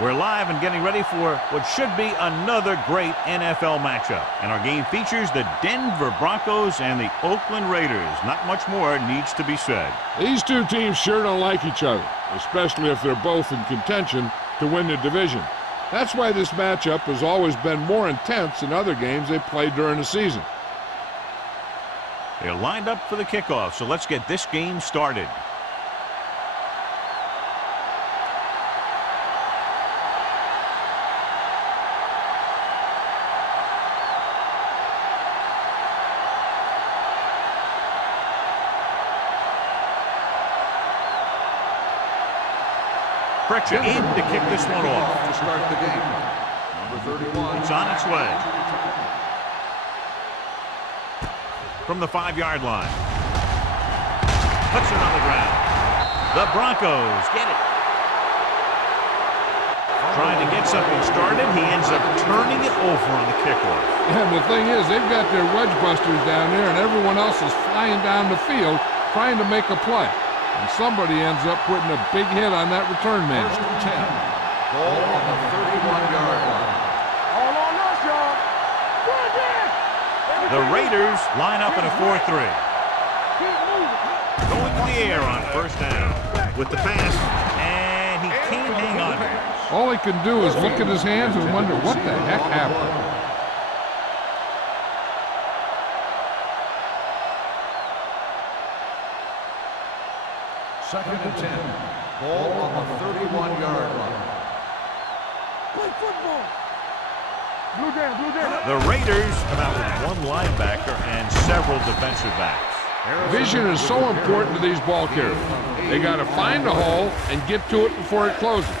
We're live and getting ready for what should be another great NFL matchup. And our game features the Denver Broncos and the Oakland Raiders. Not much more needs to be said. These two teams sure don't like each other, especially if they're both in contention to win the division. That's why this matchup has always been more intense than other games they've played during the season. They're lined up for the kickoff, so let's get this game started. Pritchett in to kick this one off. To start the game, number 31. It's on its way. From the 5-yard line. Puts it on the ground. The Broncos get it. Trying to get something started. He ends up turning it over on the kickoff. And the thing is, they've got their wedge busters down there, and everyone else is flying down the field trying to make a play. And somebody ends up putting a big hit on that return man. First and 10. Ball on the 31-yard line. All on us, y'all. The Raiders line up in a 4-3. Going to the air on first down. With the pass, and he can't hang on. All he can do is look at his hands and wonder what the heck happened. Second and 10. Ball on the 31-yard line. Play football. Blue down. The Raiders come out with one linebacker and several defensive backs. Vision is so important to these ball carriers. They got to find a hole and get to it before it closes.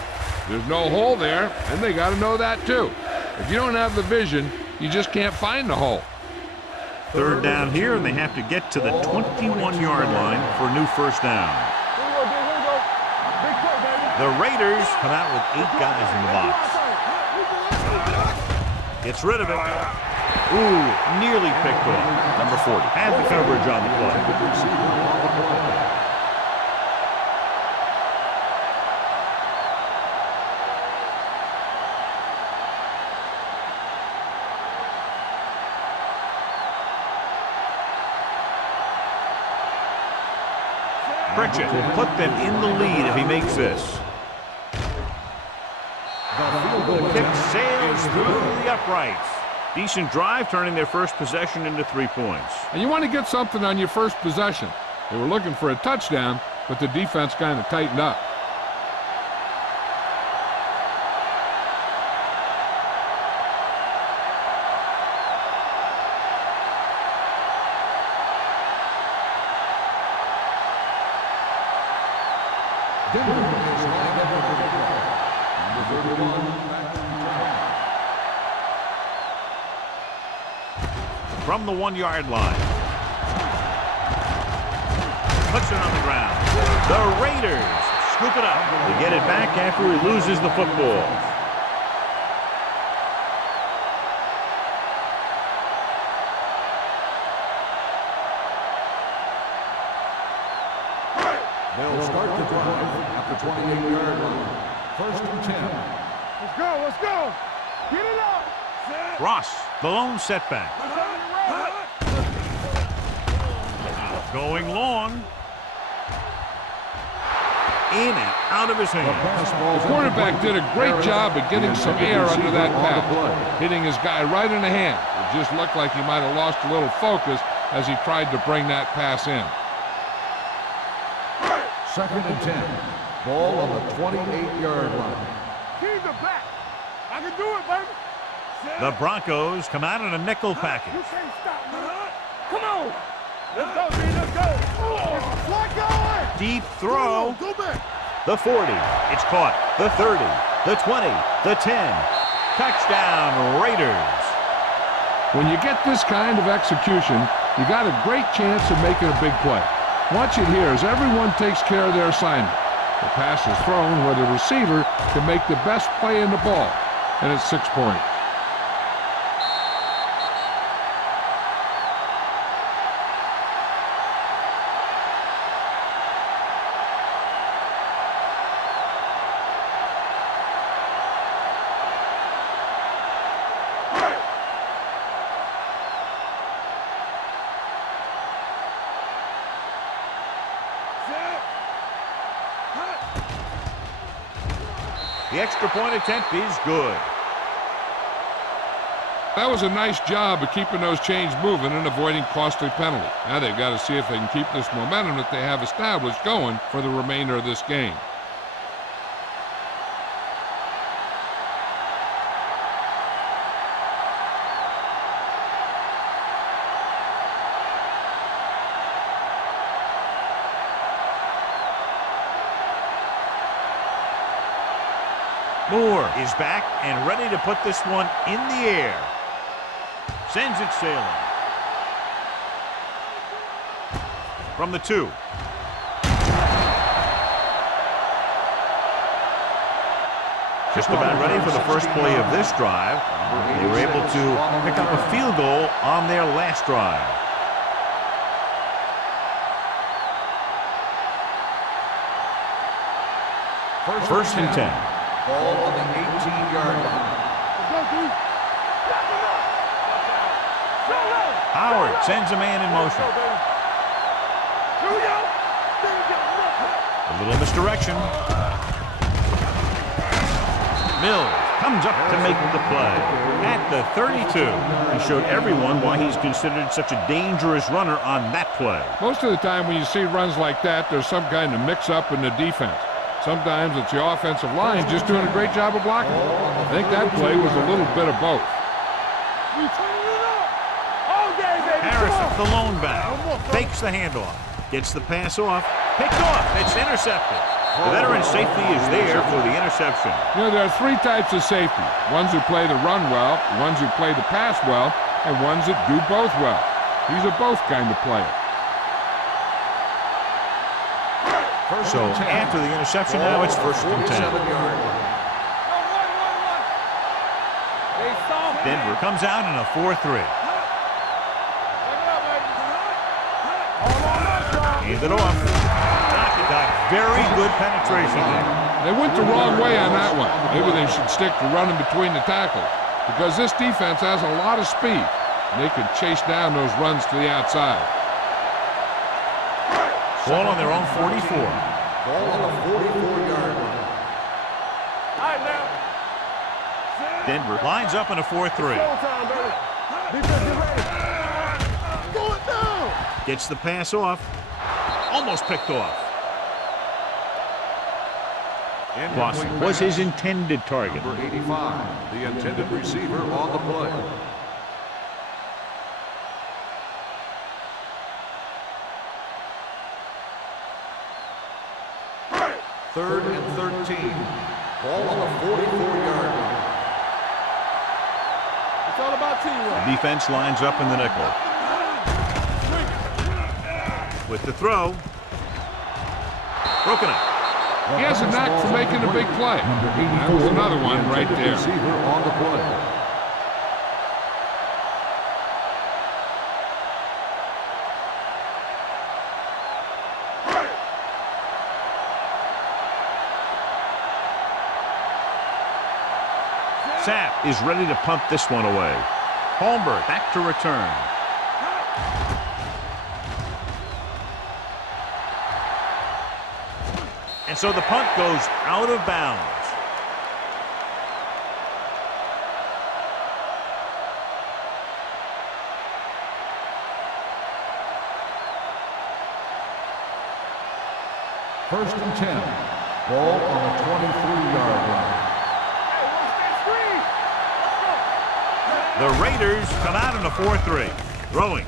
There's no hole there, and they got to know that too. If you don't have the vision, you just can't find the hole. Third down here, and they have to get to the 21-yard line for a new first down. The Raiders come out with 8 guys in the box. Gets rid of it. Ooh, nearly picked off. Number 40 had the coverage on the play. Pritchett will put them in the lead if he makes this. The kick sails through the uprights. Decent drive, turning their first possession into 3 points. And you want to get something on your first possession. They were looking for a touchdown, but the defense kind of tightened up. Denver is lined up for the kickoff. Number 31. From the 1-yard line. Puts it on the ground. The Raiders scoop it up to get it back after he loses the football. They'll start the drive at the 28-yard line. First and 10. Let's go. Get it up. Ross, the lone setback. Going long. In and out of his hands. The quarterback did a great job of getting some air under that pass, hitting his guy right in the hand. It just looked like he might have lost a little focus as he tried to bring that pass in. Second and 10. Ball on the 28-yard line. Keys are back. I can do it, baby. The Broncos come out in a nickel package. You can't stop me. Come on. Let's go, B. Let's go. What going? Deep throw. Go back. The 40. It's caught. The 30. The 20. The 10. Touchdown, Raiders. When you get this kind of execution, you got a great chance of making a big play. Watch it here as everyone takes care of their assignment. The pass is thrown where the receiver can make the best play in the ball, and it's 6 points. The extra point attempt is good. That was a nice job of keeping those chains moving and avoiding costly penalties. Now they've got to see if they can keep this momentum that they have established going for the remainder of this game. Moore is back and ready to put this one in the air. Sends it sailing. From the 2. Just about ready for the first play of this drive. They were able to pick up a field goal on their last drive. First and 10. Ball on the 18-yard line. Howard sends a man in motion. A little misdirection. Mills comes up to make the play. At the 32, he showed everyone why he's considered such a dangerous runner on that play. Most of the time when you see runs like that, there's some kind of mix-up in the defense. Sometimes it's the offensive line just doing a great job of blocking. I think that play was a little bit of both. Harrison, the lone back, fakes the handoff, gets the pass off, picked off, it's intercepted. The veteran safety is there for the interception. You know, there are 3 types of safety. Ones who play the run well, ones who play the pass well, and ones that do both well. These are both kind of players. So after the interception, now it's first and 10. Denver comes out in a 4-3. Hand it off. Got very good penetration there. They went the wrong way on that one. Maybe they should stick to running between the tackles, because this defense has a lot of speed, and they could chase down those runs to the outside. Ball on their own 44. Ball on the 44-yard line. Denver lines up in a 4-3. Gets the pass off. Almost picked off. Boston was his intended target. Number 85, the intended receiver on the play. Third and 13. Ball on the 44-yard line. It's all about teamwork. The defense lines up in the nickel. With the throw. Broken up. He has a knack for making a big play. That was another one right there. Receiver on the play. Sapp is ready to punt this one away. Holmberg back to return. And so the punt goes out of bounds. First and 10. Ball on the 23-yard line. The Raiders come out in a 4-3. Throwing.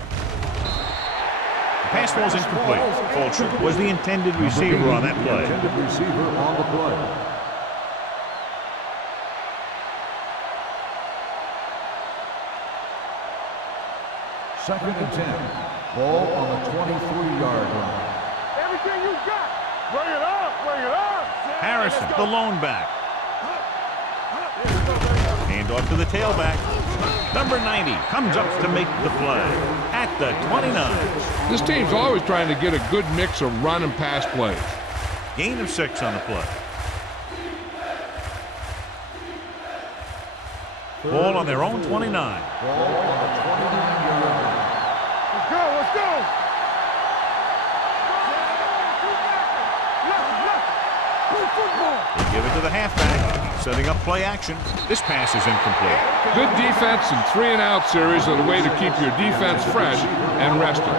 Pass ball's incomplete. Fulcher was the intended receiver on that play. Intended receiver on the play. Second and 10. Ball on the 23-yard line. Everything you got. Bring it up. Bring it up. Harrison, the lone back. Hand off to the tailback. Number 90 comes up to make the play at the 29. This team's always trying to get a good mix of run and pass plays. Gain of 6 on the play. Ball on their own 29. Ball on the 29-yard line. Let's go. Let's go. They give it to the halfback, setting up play action. This pass is incomplete. Good defense and 3-and-out series are the way to keep your defense fresh and rested.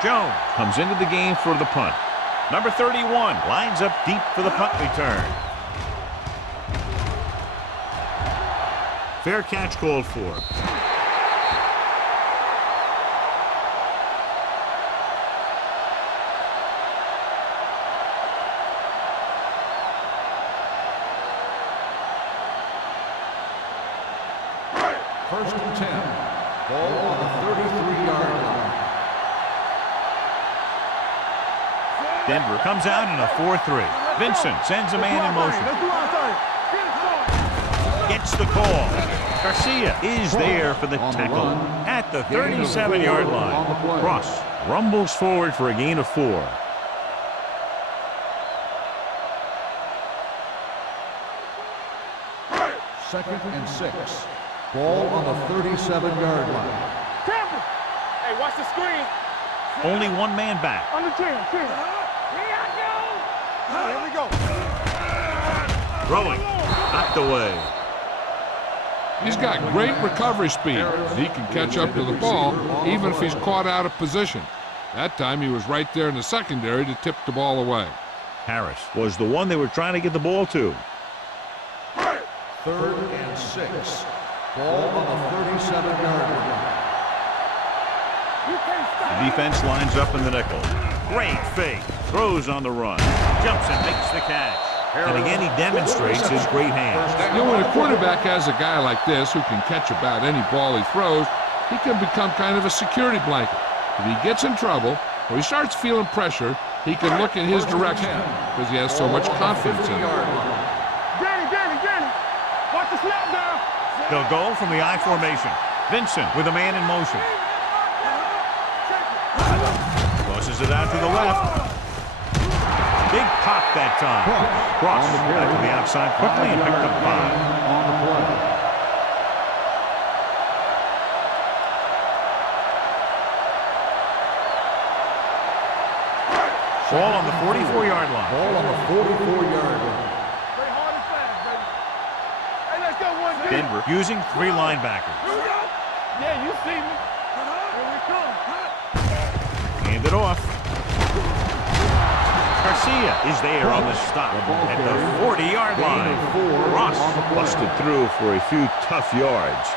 Jones comes into the game for the punt. Number 31 lines up deep for the punt return. Fair catch called for. First and 10. Ball on the 33-yard line. Denver comes out in a 4-3. Vincent sends a man in motion. Gets the call. Garcia is there for the tackle at the 37-yard line. Cross rumbles forward for a gain of 4. Second and 6. Ball on the 37-yard line. Hey, watch the screen. Only one man back. On the 10. Here we go. Throwing. Knocked away. He's got great recovery speed. He can catch up to the ball even if he's caught out of position. That time he was right there in the secondary to tip the ball away. Harris was the one they were trying to get the ball to. Third and 6. Ball on the 37-yard line. The defense lines up in the nickel. Great fake. Throws on the run. Jumps and makes the catch. And again, he demonstrates his great hands. You know, when a quarterback has a guy like this who can catch about any ball he throws, he can become kind of a security blanket. If he gets in trouble or he starts feeling pressure, he can look in his direction because he has so much confidence in him. Danny. Watch the snap down. They'll go from the I formation. Vincent with a man in motion. Crosses it out to the left. Big pop that time. Cross back to the outside quickly and picked up 5. On the play. Ball on the 44-yard line. Ball on the 44-yard line. Play hard and fast, baby. Hey, let's go one deep. Denver using 3 linebackers. Yeah, you see me. Here we come. Hand it off. Garcia is there on the stop at the 40-yard line. Ross busted through for a few tough yards.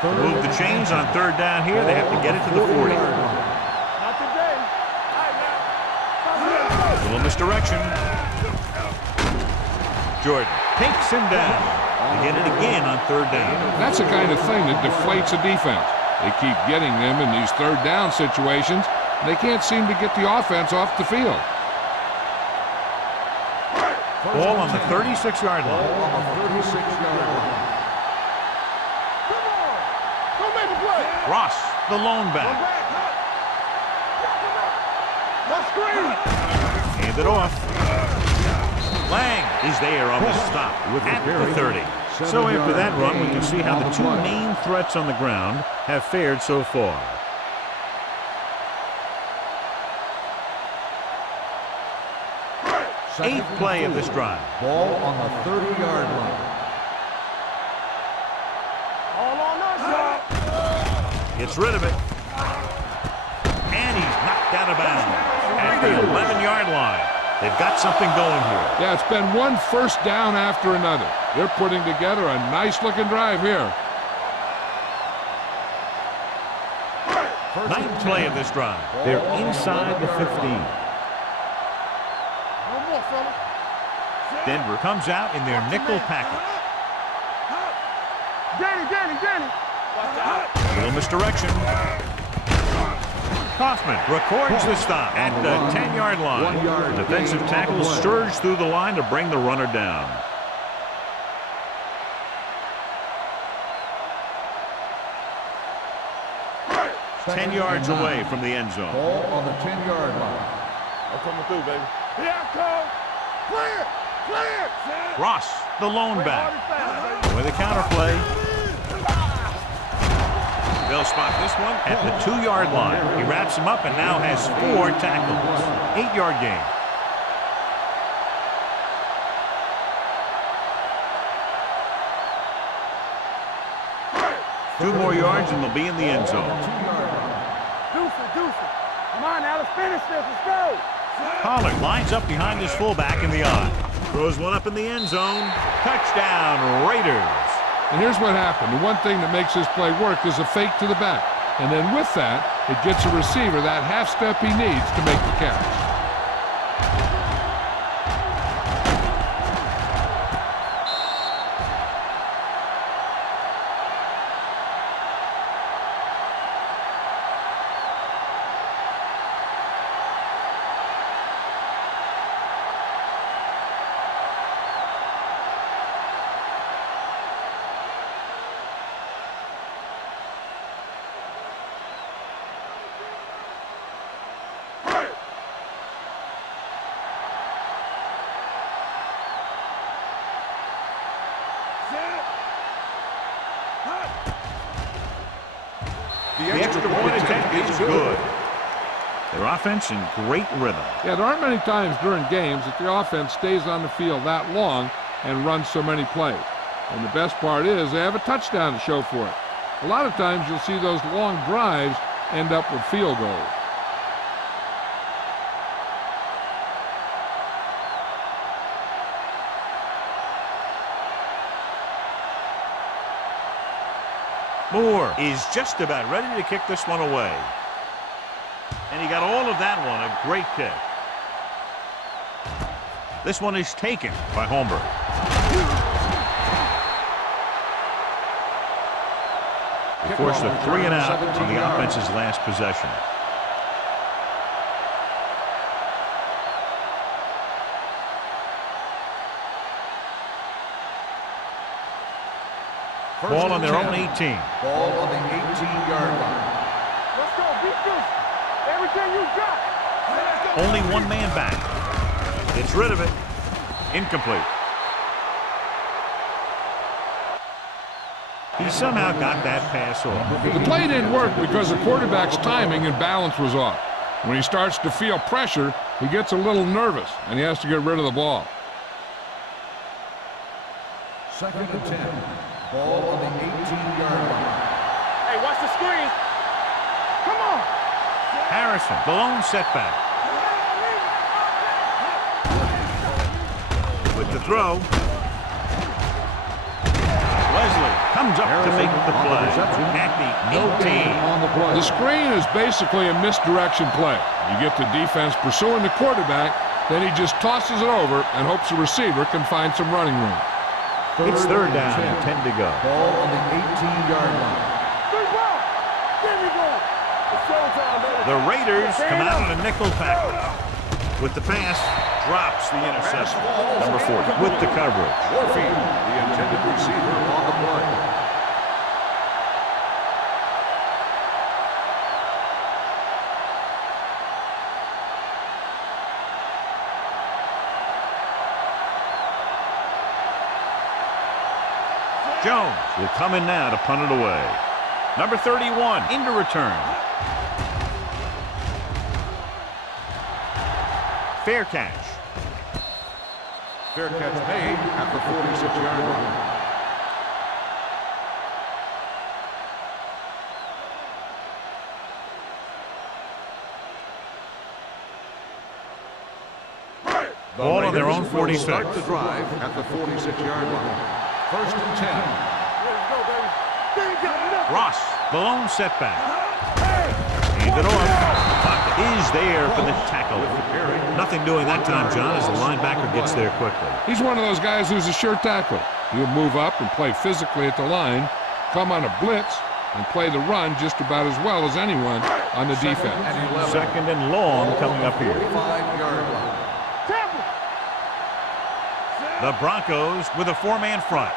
To move the chains on 3rd down here, they have to get it to the 40. Not today. A little misdirection. Jordan takes him down. They get it again on 3rd down. That's the kind of thing that deflates a defense. They keep getting them in these 3rd down situations, and they can't seem to get the offense off the field. Ball on the 36-yard Ball line. on the 36-yard line. Come on. Go make a play. Ross, the lone back. Let's screen. Hand it off. Lang is there on the stop at the 30. So after that run, we can see how the 2 main threats on the ground have fared so far. Eighth play of this drive. Ball on the 30-yard line. All on us, y'all. Gets rid of it. And he's knocked out of bounds at the 11-yard line. They've got something going here. Yeah, it's been one first down after another. They're putting together a nice-looking drive here. Ninth play of this drive. They're inside the 15. No more, fella. Denver comes out in their nickel package. Danny. A little misdirection. Kaufman records the stop at the 10-yard line. Defensive tackles surge through the line to bring the runner down. Ten yards away from the end zone. Ball on the 10-yard line. I'm coming through, baby. Here I come. Clear. Clear. Ross, the lone back. With a counterplay. They'll spot this one at the 2-yard line. He wraps him up and now has 4 tackles. 8-yard gain. Two more yards and they'll be in the end zone. Deuce it. Come on now, let's finish this. Let's go. Pollard lines up behind his fullback in the eye. Throws one up in the end zone. Touchdown, Raiders. And here's what happened. The one thing that makes this play work is a fake to the back. And then with that, it gets a receiver that half step he needs to make the catch. The extra point attempt is good. Their offense in great rhythm. Yeah, there aren't many times during games that the offense stays on the field that long and runs so many plays. And the best part is they have a touchdown to show for it. A lot of times you'll see those long drives end up with field goals. Moore is just about ready to kick this one away. And he got all of that one, a great kick. This one is taken by Holmberg. They forced a 3 and out on the offense's last possession. Ball on their own 18. Ball on the 18-yard line. Let's go. Beat this. Everything you got. Only one man back. Gets rid of it. Incomplete. He somehow got that pass off. The play didn't work because the quarterback's timing and balance was off. When he starts to feel pressure, he gets a little nervous, and he has to get rid of the ball. 2nd and 10. Ball on the 18-yard line. Hey, watch the screen. Come on. Harrison, the lone setback. With the throw. Wesley comes up to make the play at the 18. The screen is basically a misdirection play. You get the defense pursuing the quarterback, then he just tosses it over and hopes the receiver can find some running room. It's 3rd down and 10 to go. Ball on the 18-yard line. Big ball. Give me ball. It's showtime, baby. The Raiders come out on a nickel package. With the pass, drops the interception. Number 40 with the coverage. Warfield, the intended receiver on the play. Jones will come in now to punt it away. Number 31 into return. Fair catch. Fair catch made at the 46-yard line. Ball on their own 46. Start the drive at the 46-yard line. 1st and 10. Let's go, baby. They ain't got nothing. Ross, the lone setback. Hand it off. Clock is there for the tackle. Nothing doing that time, John, as the linebacker gets there quickly. He's one of those guys who's a sure tackler. He'll move up and play physically at the line, come on a blitz, and play the run just about as well as anyone on the defense. 2nd and long coming up here. 45-yard line. The Broncos with a 4-man front.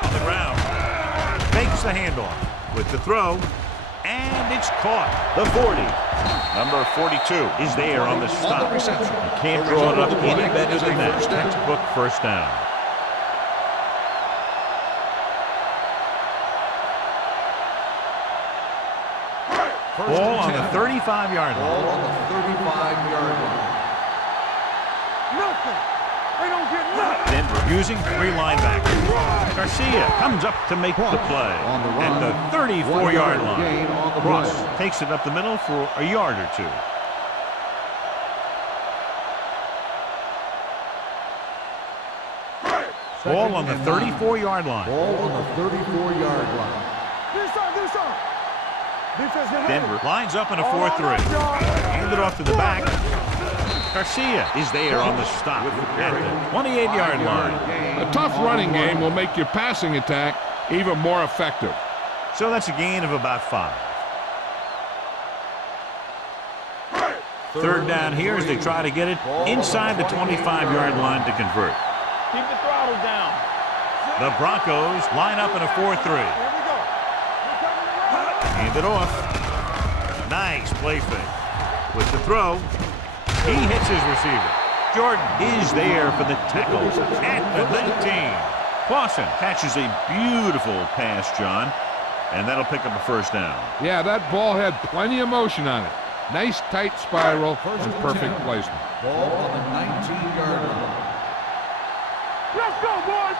On the ground. Fakes the handoff with the throw. And And it's caught. The 40. Number 42 is there on the stop. You can't draw it up any better than that. Textbook first down. Ball on the 35-yard line. Ball on the 35-yard line. Nothing. They don't get nothing. Denver using 3 linebackers. Garcia comes up to make the play at the 34-yard line. Ross takes it up the middle for a yard or 2. Ball on the 34-yard line. Ball on the 34-yard line. This on. Denver lines up in a 4-3. Hand it off to the back. Garcia is there on the stop at the 28-yard line. A tough running game will make your passing attack even more effective. So that's a gain of about 5. Third down here as they try to get it inside the 25-yard line to convert. Keep the throttle down. The Broncos line up in a 4-3. Here we go. Hand it off. Nice play fake. With the throw, he hits his receiver. Jordan is there for the tackle at the 19. Clausen catches a beautiful pass, John, and that'll pick up a first down. Yeah, that ball had plenty of motion on it. Nice tight spiral and perfect placement. Ball on the 19-yard line. Let's go, boys.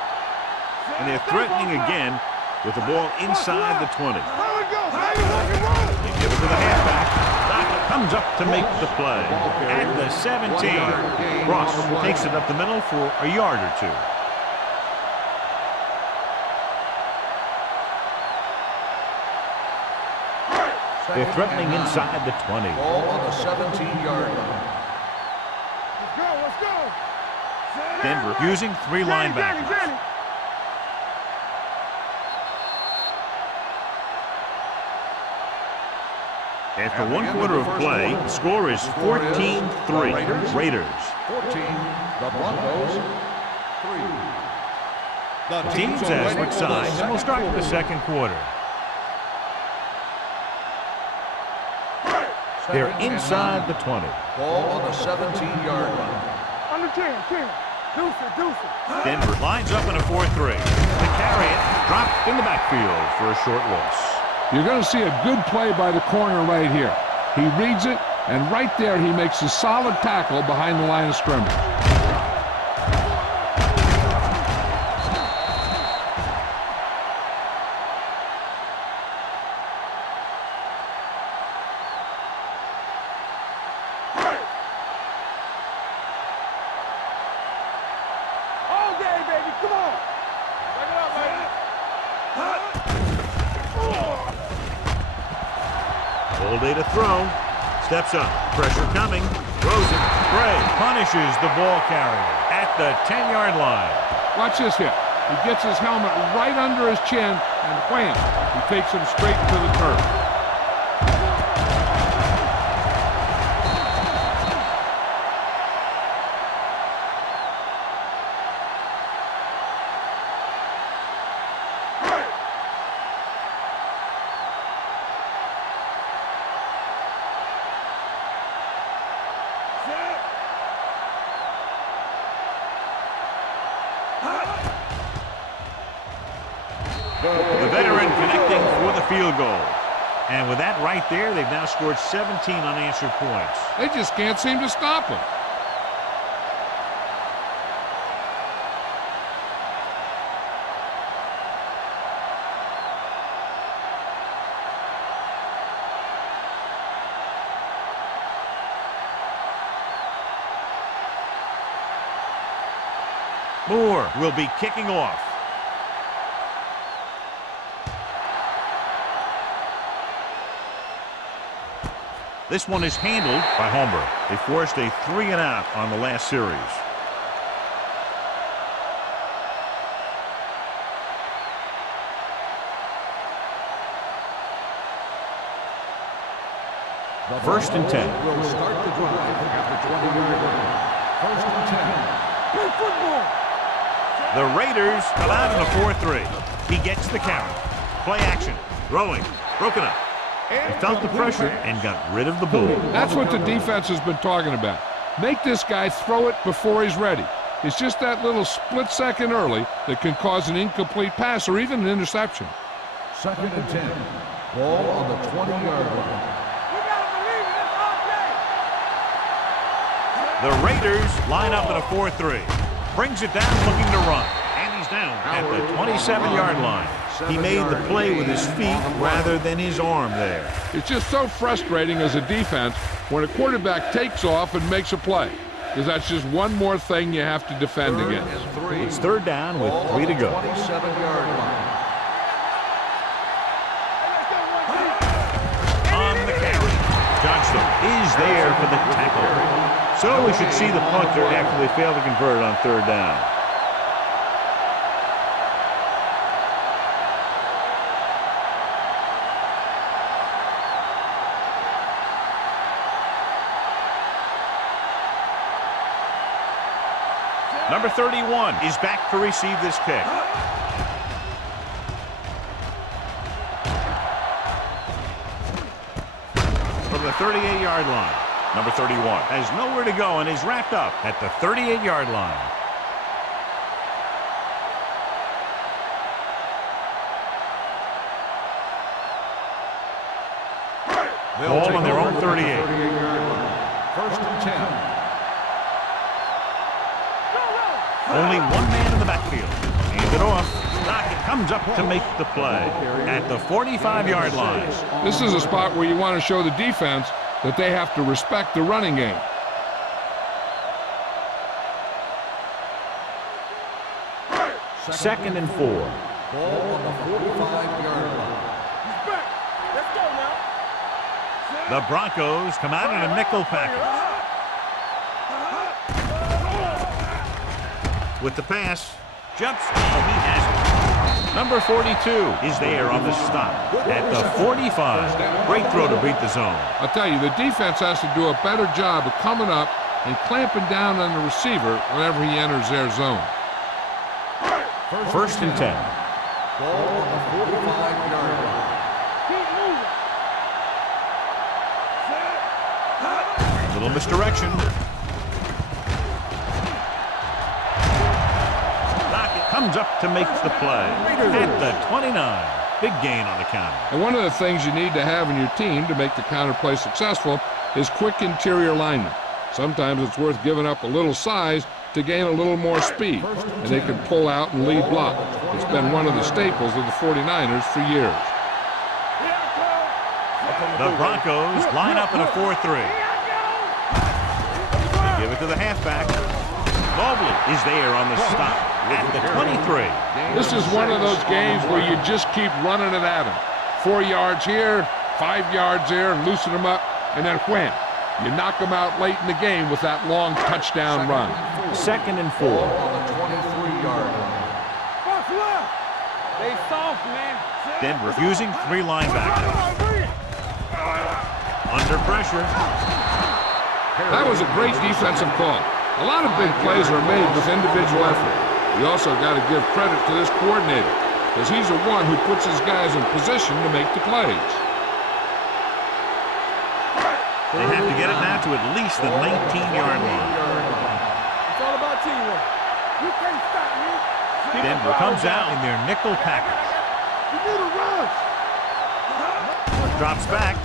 And they're threatening again with the ball inside the 20. There we go. Now you rock and roll. They give it to the halfback. Doc comes up to make the play at the 17. Ross takes it up the middle for a yard or 2. They're threatening inside the 20. Ball on the 17-yard line. Let's go. Denver using 3 linebackers. Danny. After 1 quarter of play, the score is 14-3. Raiders. 14, the Broncos, 3. The teams have switched sides, and we'll start with the second quarter. They're inside the 20. Ball on the 17-yard line. Under 10. Deuce it. Denver lines up in a 4-3. To carry it, dropped in the backfield for a short loss. You're going to see a good play by the corner right here. He reads it, and right there he makes a solid tackle behind the line of scrimmage. All day, baby. Come on. Check it out, baby. All day to throw. Steps up. Pressure coming. Throws it. Gray punishes the ball carrier at the 10-yard line. Watch this hit. He gets his helmet right under his chin, and wham, he takes him straight to the turf. The veteran connecting for the field goal. And with that right there, they've now scored 17 unanswered points. They just can't seem to stop him. Moore will be kicking off. This one is handled by Homer. They forced a 3-and-out on the last series. First and 10. Will start the drive at the 20-yard line. First and 10. Play football. The Raiders come out in a 4-3. He gets the carry. Play action. Throwing. Broken up. He felt the pressure and got rid of the ball. That's what the defense has been talking about. Make this guy throw it before he's ready. It's just that little split second early that can cause an incomplete pass or even an interception. 2nd and 10. Ball on the 20-yard line. The Raiders line up in a 4-3. Brings it down looking to run. And he's down at the 27-yard line. He made the play with his feet rather than his arm there. It's just so frustrating as a defense when a quarterback takes off and makes a play, because that's just one more thing you have to defend against. It's 3rd down with 3 to go. 27-yard line. On the carry, Johnston is there for the tackle. So we should see the punter after they fail to convert on 3rd down. Number 31 is back to receive this kick. From the 38-yard line, number 31 has nowhere to go and is wrapped up at the 38-yard line. Ball on their own 38. 1st and 10. Only one man in the backfield. Hand it off. Lockett comes up to make the play at the 45-yard line. This is a spot where you want to show the defense that they have to respect the running game. Second and 4. Ball on the 45-yard line. He's back. Let's go now. The Broncos come out in a nickel package. With the pass, jumps, and he has it. Number 42 is there on the stop at the 45. Great throw to beat the zone. I'll tell you, the defense has to do a better job of coming up and clamping down on the receiver whenever he enters their zone. 1st and 10. Ball on the 45-yard line. Little misdirection. Comes up to make the play at the 29. Big gain on the counter. And one of the things you need to have in your team to make the counter play successful is quick interior linemen. Sometimes it's worth giving up a little size to gain a little more speed, and they can pull out and lead block. It's been one of the staples of the 49ers for years. The Broncos line up in a 4-3. They give it to the halfback. Mobley is there on the stop at the 23. This is one of those games where you just keep running it at them. 4 yards here, 5 yards there, and loosen them up, and then wham. You knock them out late in the game with that long touchdown run. 2nd and 4. On the 23-yard line. What's left? They soft, man. Denver using 3 linebackers. Under pressure. That was a great defensive call. A lot of big plays are made with individual effort. You also got to give credit to this coordinator, because he's the one who puts his guys in position to make the plays. They have to get it now to at least the 19-yard line. It's all about teamwork. You can't stop me. Denver comes out in their nickel package. You need a rush. Drops back.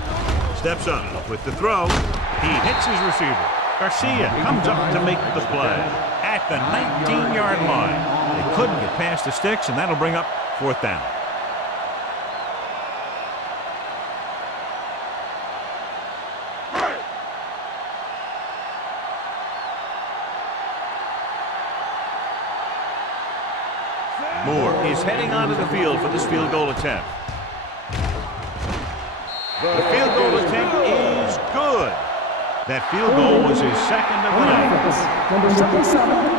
Steps up with the throw. He hits his receiver. Garcia comes up to make the play at the 19-yard line. They couldn't get past the sticks, and that'll bring up 4th down. Moore is heading onto the field for this field goal attempt. The field goal attempt is good. That field goal was his 2nd of the night.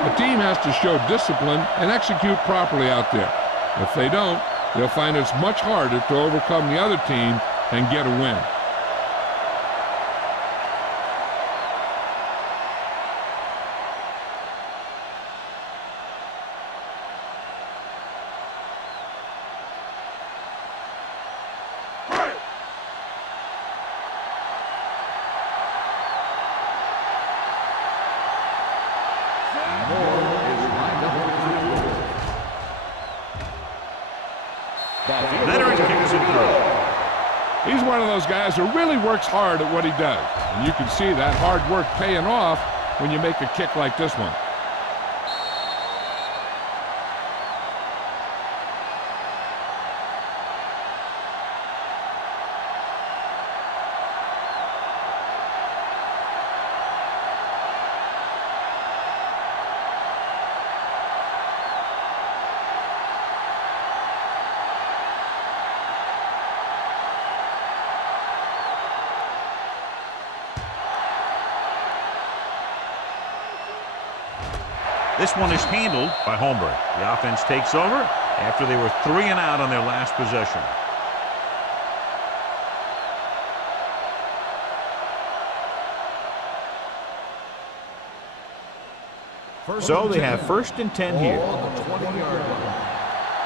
A team has to show discipline and execute properly out there. If they don't, they'll find it's much harder to overcome the other team and get a win. He's one of those guys who really works hard at what he does. And you can see that hard work paying off when you make a kick like this one. This one is handled by Holmberg. The offense takes over after they were 3 and out on their last possession. So they have 1st and 10 here. On the 20-yard line.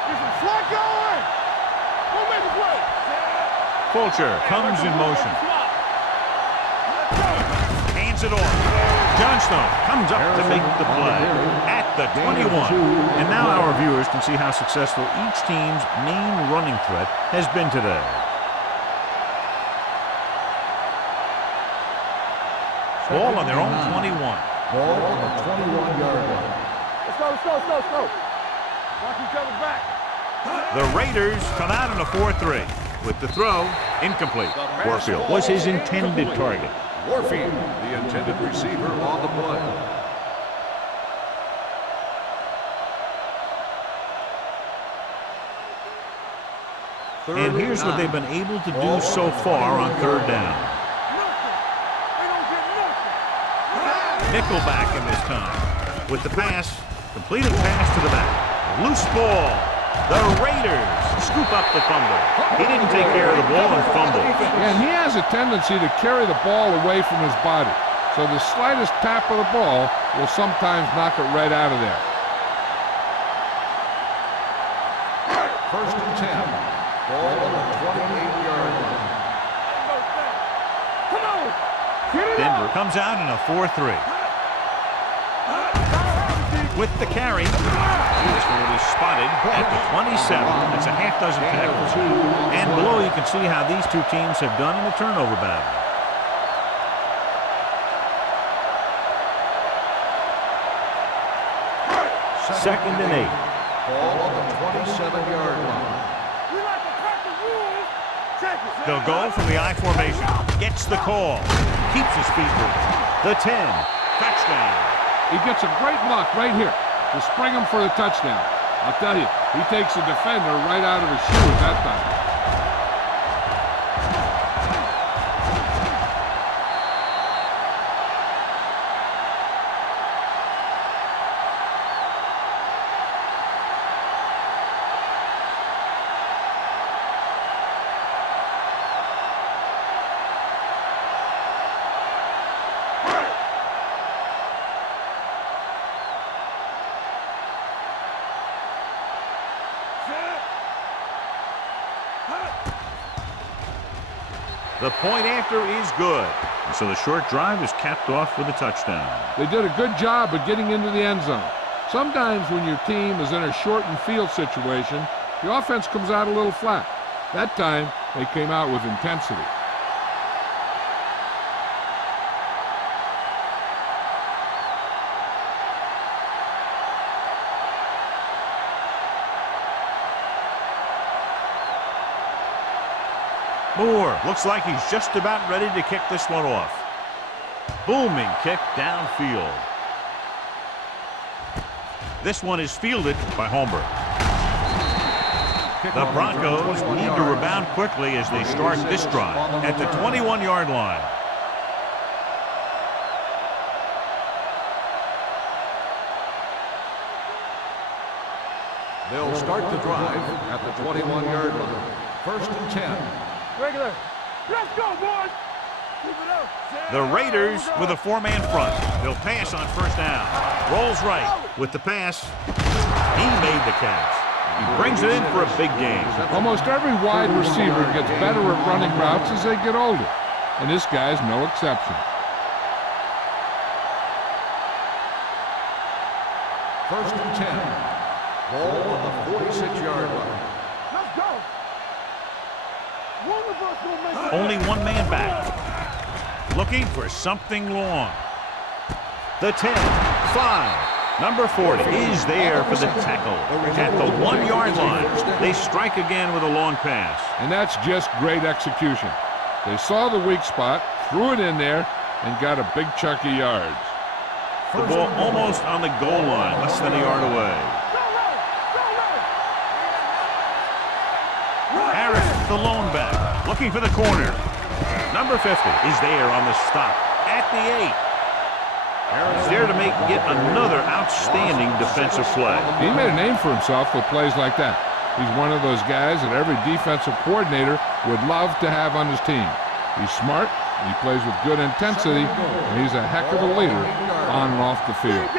There's a flag going. Go make a play. Fulcher comes in motion. Hands it off. Johnstone comes up to make the play at the 21. And now our viewers can see how successful each team's main running threat has been today. Ball on their own 21. Ball on the 21-yard line. Let's go, let's go, let's go, let's go. Watch each other back. The Raiders come out in a 4-3. With the throw, incomplete. Warfield was his intended target. Warfield, the intended receiver on the play. And here's what they've been able to do so far on 3rd down. Nickelback in this time. With the pass, completed pass to the back. Loose ball. The Raiders scoop up the fumble. He didn't take care of the ball and fumbled. And he has a tendency to carry the ball away from his body. So the slightest tap of the ball will sometimes knock it right out of there. 1st and 10. Ball on the 28-yard line. Come on. Get it Denver up. comes out in a 4-3. With the carry, this one is spotted at the 27. That's a half dozen tackles. And below you can see how these two teams have done in the turnover battle. Second and 8. Ball on the 27-yard line. We like to crack the rules. Check it. They'll go from the I formation. Gets the call. Keeps his feet moving. The 10. Touchdown. He gets a great block right here to spring him for the touchdown. I'll tell you, he takes the defender right out of his shoes that time. The point after is good. And so the short drive is capped off with a touchdown. They did a good job of getting into the end zone. Sometimes when your team is in a shortened field situation, the offense comes out a little flat. That time, they came out with intensity. Moore looks like he's just about ready to kick this one off. Booming kick downfield. This one is fielded by Holmberg. The Broncos need to rebound quickly as they start this drive at the 21-yard line. They'll start the drive at the 21-yard line. 1st and 10. Regular. Let's go, boys. Keep it up. The Raiders with a 4-man front. They'll pass on 1st down. Rolls right with the pass. He made the catch. He brings it in for a big game. Almost every wide receiver gets better at running routes as they get older, and this guy's no exception. 1st and 10. Ball on the 46-yard line. Let's go. Only one man back. Looking for something long. The 10, 5. Number 40 is there for the tackle at the 1 yard line. They strike again with a long pass. And that's just great execution. They saw the weak spot, threw it in there, and got a big chunk of yards. The ball almost on the goal line, less than a yard away. Harris, the lone back, looking for the corner. Number 50 is there on the stop at the 8. Harris there to make yet another outstanding defensive play. He made a name for himself with plays like that. He's one of those guys that every defensive coordinator would love to have on his team. He's smart, he plays with good intensity, and he's a heck of a leader on and off the field.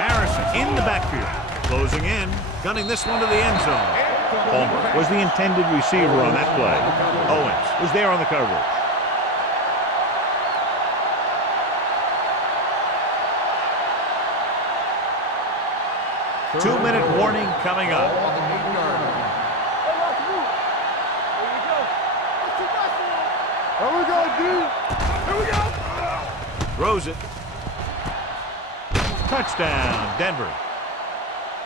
Harrison in the backfield, closing in, gunning this one to the end zone. Palmer was the intended receiver on that play. Owens was there on the coverage. 2-minute warning coming up. Here we go, dude. Here we go. Throws it. Touchdown, Denver.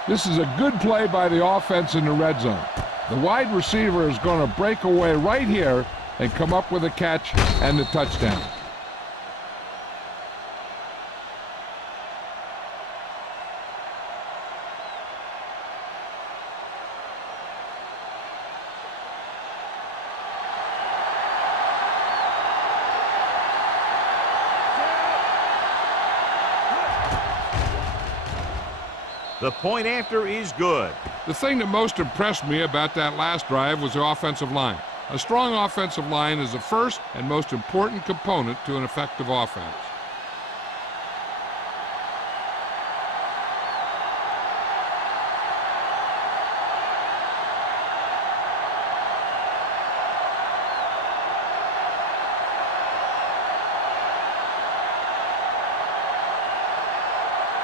This is a good play by the offense in the red zone. The wide receiver is going to break away right here and come up with a catch and the touchdown. The point after is good. The thing that most impressed me about that last drive was the offensive line. A strong offensive line is the first and most important component to an effective offense.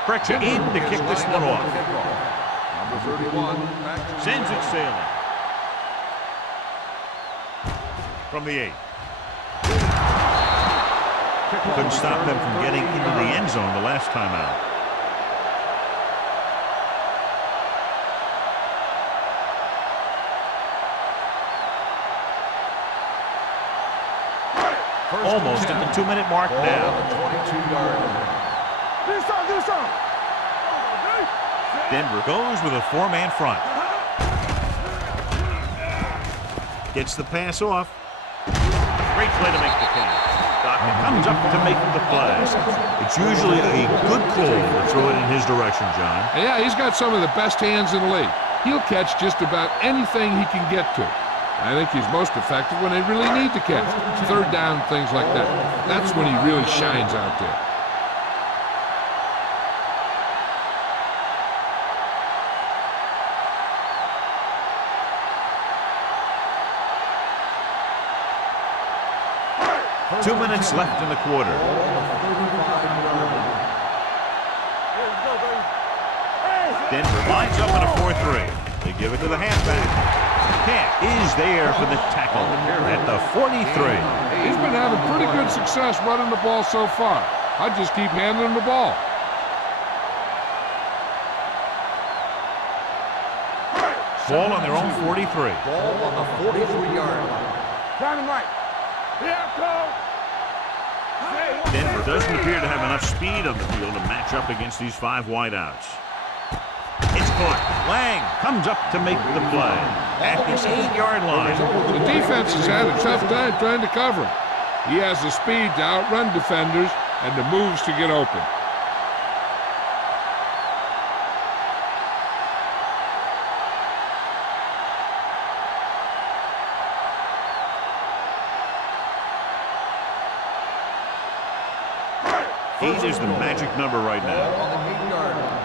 Pritchett in to kick this one off. Number 31. Sends it sailing. From the 8. Couldn't stop them from getting into the end zone the last time out. Almost at the 2-minute mark now. 22-yard line. Denver goes with a 4-man front. Gets the pass off. Great play to make the catch. Stockton comes up to make the play. It's usually a good call to throw it in his direction, John. Yeah, he's got some of the best hands in the league. He'll catch just about anything he can get to. I think he's most effective when they really need to catch. Third down, things like that. That's when he really shines out there. Two minutes left in the quarter. Denver lines up in a 4-3. They give it to the halfback. Camp is there for the tackle at the 43. He's been having pretty good success running the ball so far. I'd just keep handling the ball. Ball on their own 43. Ball on the 43-yard line. Down and right. Here, go. Denver doesn't appear to have enough speed on the field to match up against these 5 wideouts. It's caught. Lang comes up to make the play at the 8-yard line. The defense has had a tough time trying to cover him. He has the speed to outrun defenders and the moves to get open. Eight is the magic number right now. On the 8-yard line.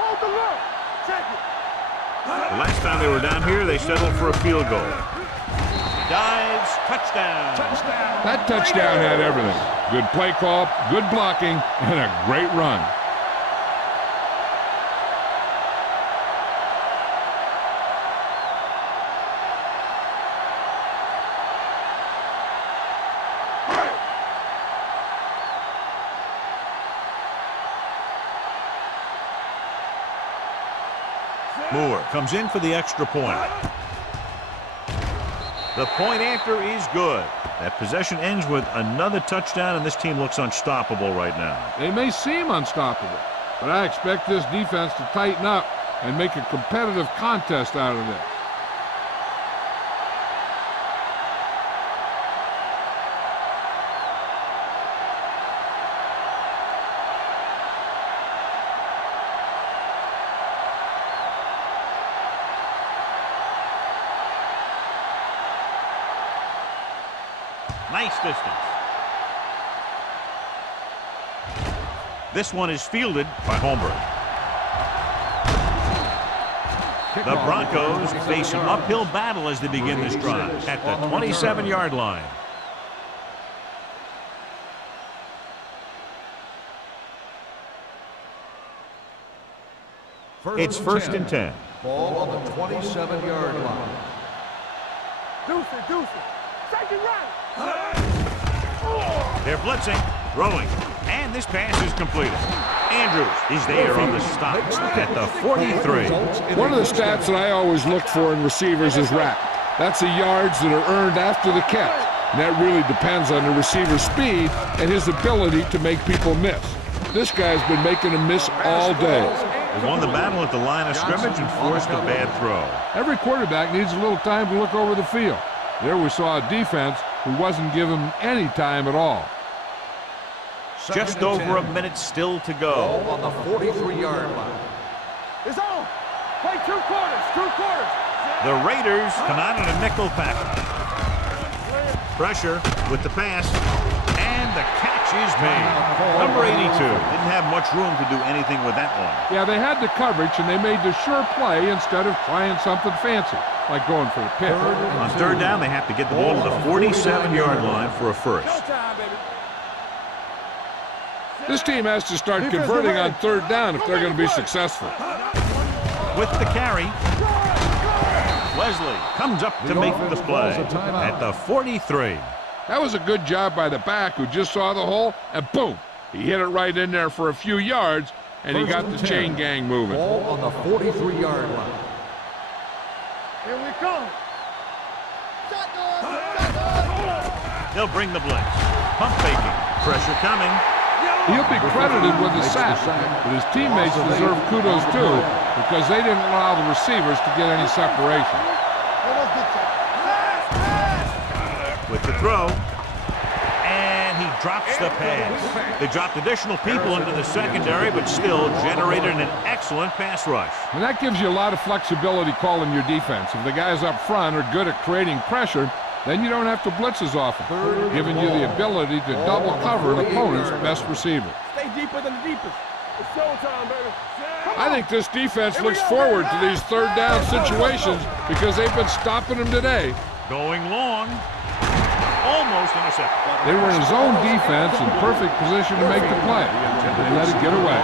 Hold the look. Check it. The last time they were down here, they settled for a field goal. Dives, touchdown. That touchdown had everything. Good play call, good blocking, and a great run. Moore comes in for the extra point. The point after is good. That possession ends with another touchdown, and this team looks unstoppable right now. They may seem unstoppable, but I expect this defense to tighten up and make a competitive contest out of this. Nice distance. This one is fielded by Holmberg. The Broncos face an uphill battle as they begin this drive at the 27-yard line. It's first and 10. Ball on the 27-yard line. Deuce it. Second right. They're blitzing, throwing, and this pass is completed. Andrews is there on the stop at the 43. One of the stats that I always look for in receivers is RAP. That's the yards that are earned after the catch. And that really depends on the receiver's speed and his ability to make people miss. This guy's been making them miss all day. He won the battle at the line of scrimmage and forced a bad throw. Every quarterback needs a little time to look over the field. There we saw a defense who wasn't given any time at all. Just over a minute still to go. Ball on the 43-yard line. It's on. Play two quarters. The Raiders come out in a nickel package. Pressure with the pass, and the catch is made. Number 82 didn't have much room to do anything with that one. Yeah, they had the coverage, and they made the sure play instead of trying something fancy, like going for the pick. On third down, they have to get the ball to the 47-yard line for a first. Showtime, baby. This team has to start converting on third down if they're going to be successful. With the carry, Wesley comes up to make the play at the 43. That was a good job by the back who just saw the hole, and boom, he hit it right in there for a few yards, and he got the chain gang moving. Ball on the 43-yard line. Here we come. They'll bring the blitz. Pump faking. Pressure coming. He'll be credited with the sack, but his teammates deserve kudos too because they didn't allow the receivers to get any separation. With the throw, and he drops the pass. They dropped additional people into the secondary, but still generated an excellent pass rush. And that gives you a lot of flexibility calling your defense. If the guys up front are good at creating pressure, then you don't have to blitz as often, giving you the ability to double cover an opponent's best receiver. Stay deeper than the deepest. It's showtime, baby. I think this defense looks forward to these third down situations because they've been stopping them today. Going long. Almost intercepted. They were in a zone defense in perfect position to make the play. They let it get away.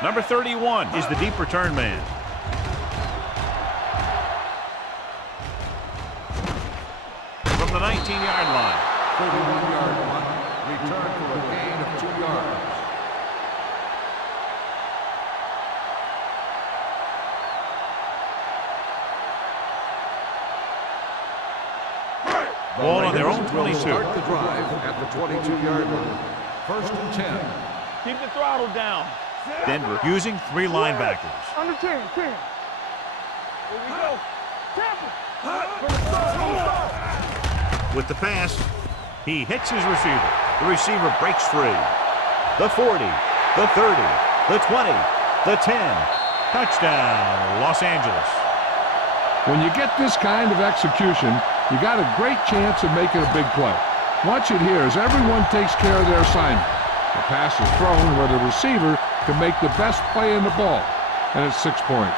Number 31 is the deep return man. From the 19-yard line. 31-yard line. Return for a gain of 2 yards. Ball on their own 22. Start the drive at the 22-yard line. First and 10. Keep the throttle down. Denver using 3 linebackers. Under 10. Here we go. Tampa. From the start. With the pass, he hits his receiver. The receiver breaks free. The 40, the 30, the 20, the 10. Touchdown, Los Angeles. When you get this kind of execution, you got a great chance of making a big play. Watch it here as everyone takes care of their assignment. The pass is thrown where the receiver can make the best play in the ball, and it's 6 points.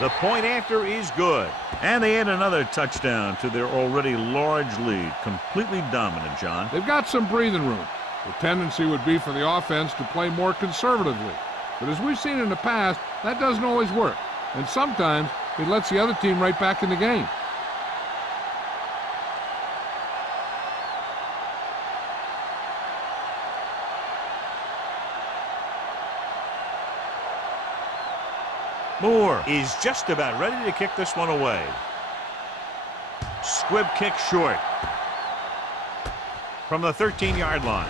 The point after is good. And they add another touchdown to their already large lead. Completely dominant, John. They've got some breathing room. The tendency would be for the offense to play more conservatively. But as we've seen in the past, that doesn't always work. And sometimes it lets the other team right back in the game. Moore is just about ready to kick this one away. Squib kick short. From the 13-yard line.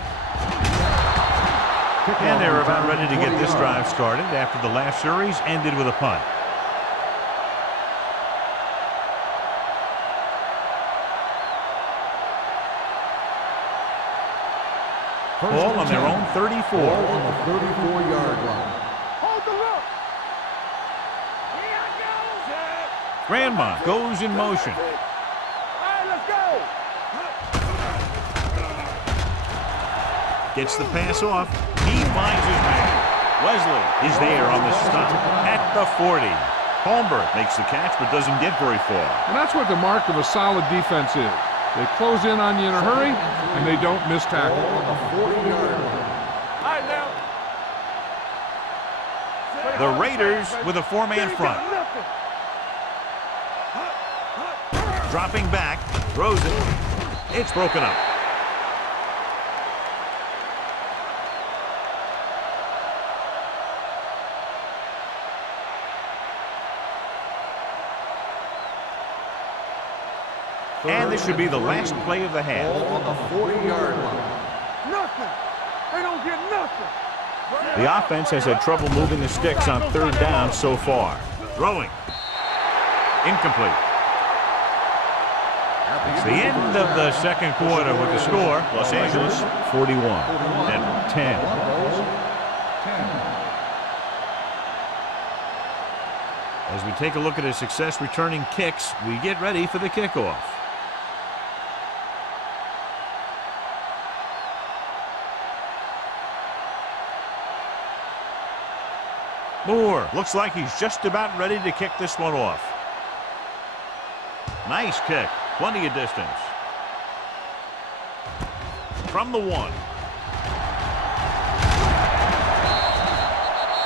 And they're about ready to get this drive started after the last series ended with a punt. Ball on their own 34. Ball on the 34-yard line. Hold the look. Grandma goes in motion. All right, let's go. Gets the pass off. He finds his man. Wesley is there on the stop at the 40. Holmberg makes the catch but doesn't get very far. And that's what the mark of a solid defense is. They close in on you in a hurry, and they don't miss tackle. On the 40-yard line. All right, now. The Raiders with a four-man front. Nothing. Dropping back, throws it. It's broken up. And this should be the last play of the half. Ball on the 40-yard line. Nothing. They don't get nothing. The offense has had trouble moving the sticks on third down so far. Throwing. Incomplete. It's the end of the second quarter with the score. Los Angeles 41 and 10. As we take a look at his success returning kicks, we get ready for the kickoff. Moore looks like he's just about ready to kick this one off. Nice kick. Plenty of distance. From the 1.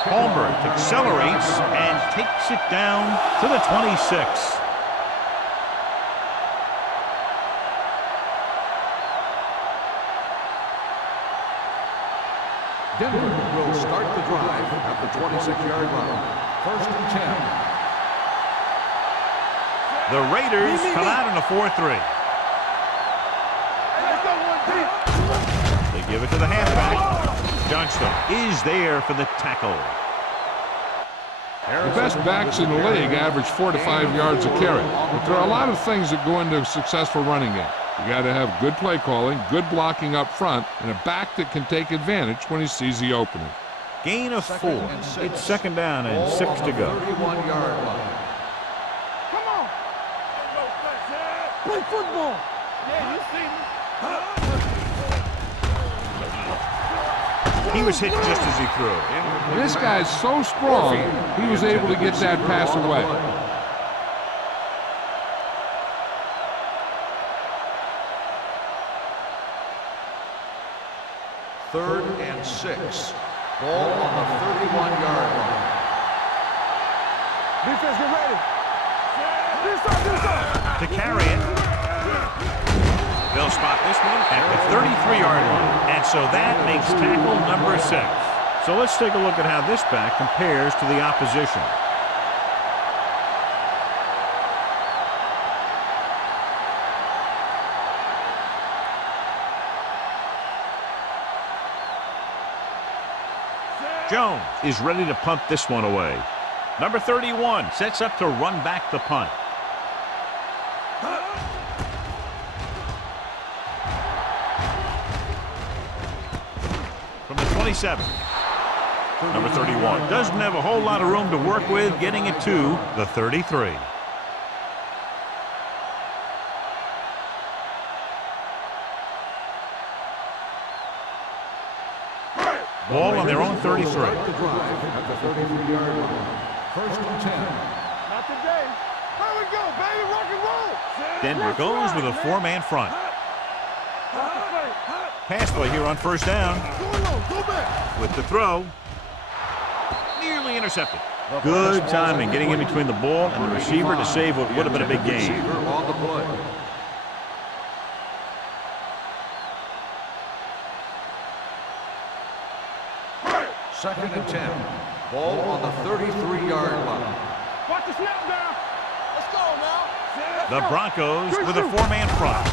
Holmberg accelerates and takes it down to the 26. Denver will start the drive at the 26-yard line. First and 10. The Raiders come out in a 4-3. They give it to the halfback. Johnstone is there for the tackle. The best backs in the league average 4 to 5 yards a carry. But there are a lot of things that go into a successful running game. You got to have good play calling, good blocking up front, and a back that can take advantage when he sees the opening. Gain of 4. It's second down and 6 to go. 31-yard line. Come on. Play football. Yeah, you see me. He was hit just as he threw. And this guy's so strong, he was able to get that pass away. Third and 6. Ball on the 31-yard line. Defense, get ready. This up. To carry it. They'll spot this one at the 33-yard line. And so that makes tackle number 6. So let's take a look at how this back compares to the opposition. Jones is ready to punt this one away. Number 31 sets up to run back the punt. From the 27. Number 31 doesn't have a whole lot of room to work with, getting it to the 33. Ball on their own 33. The drive at the 33-yard line. First and 10. Now Not today. There we go, baby. Rock and roll. Denver goes with a four-man front. Pass play here on first down. Go back. With the throw. Nearly intercepted. Good timing getting in between the ball and the receiver to save what would have been a big gain. Receiver on the play. Second and 10. Ball on the 33-yard line. Watch the snap now. Let's go now. The Broncos with a four-man front.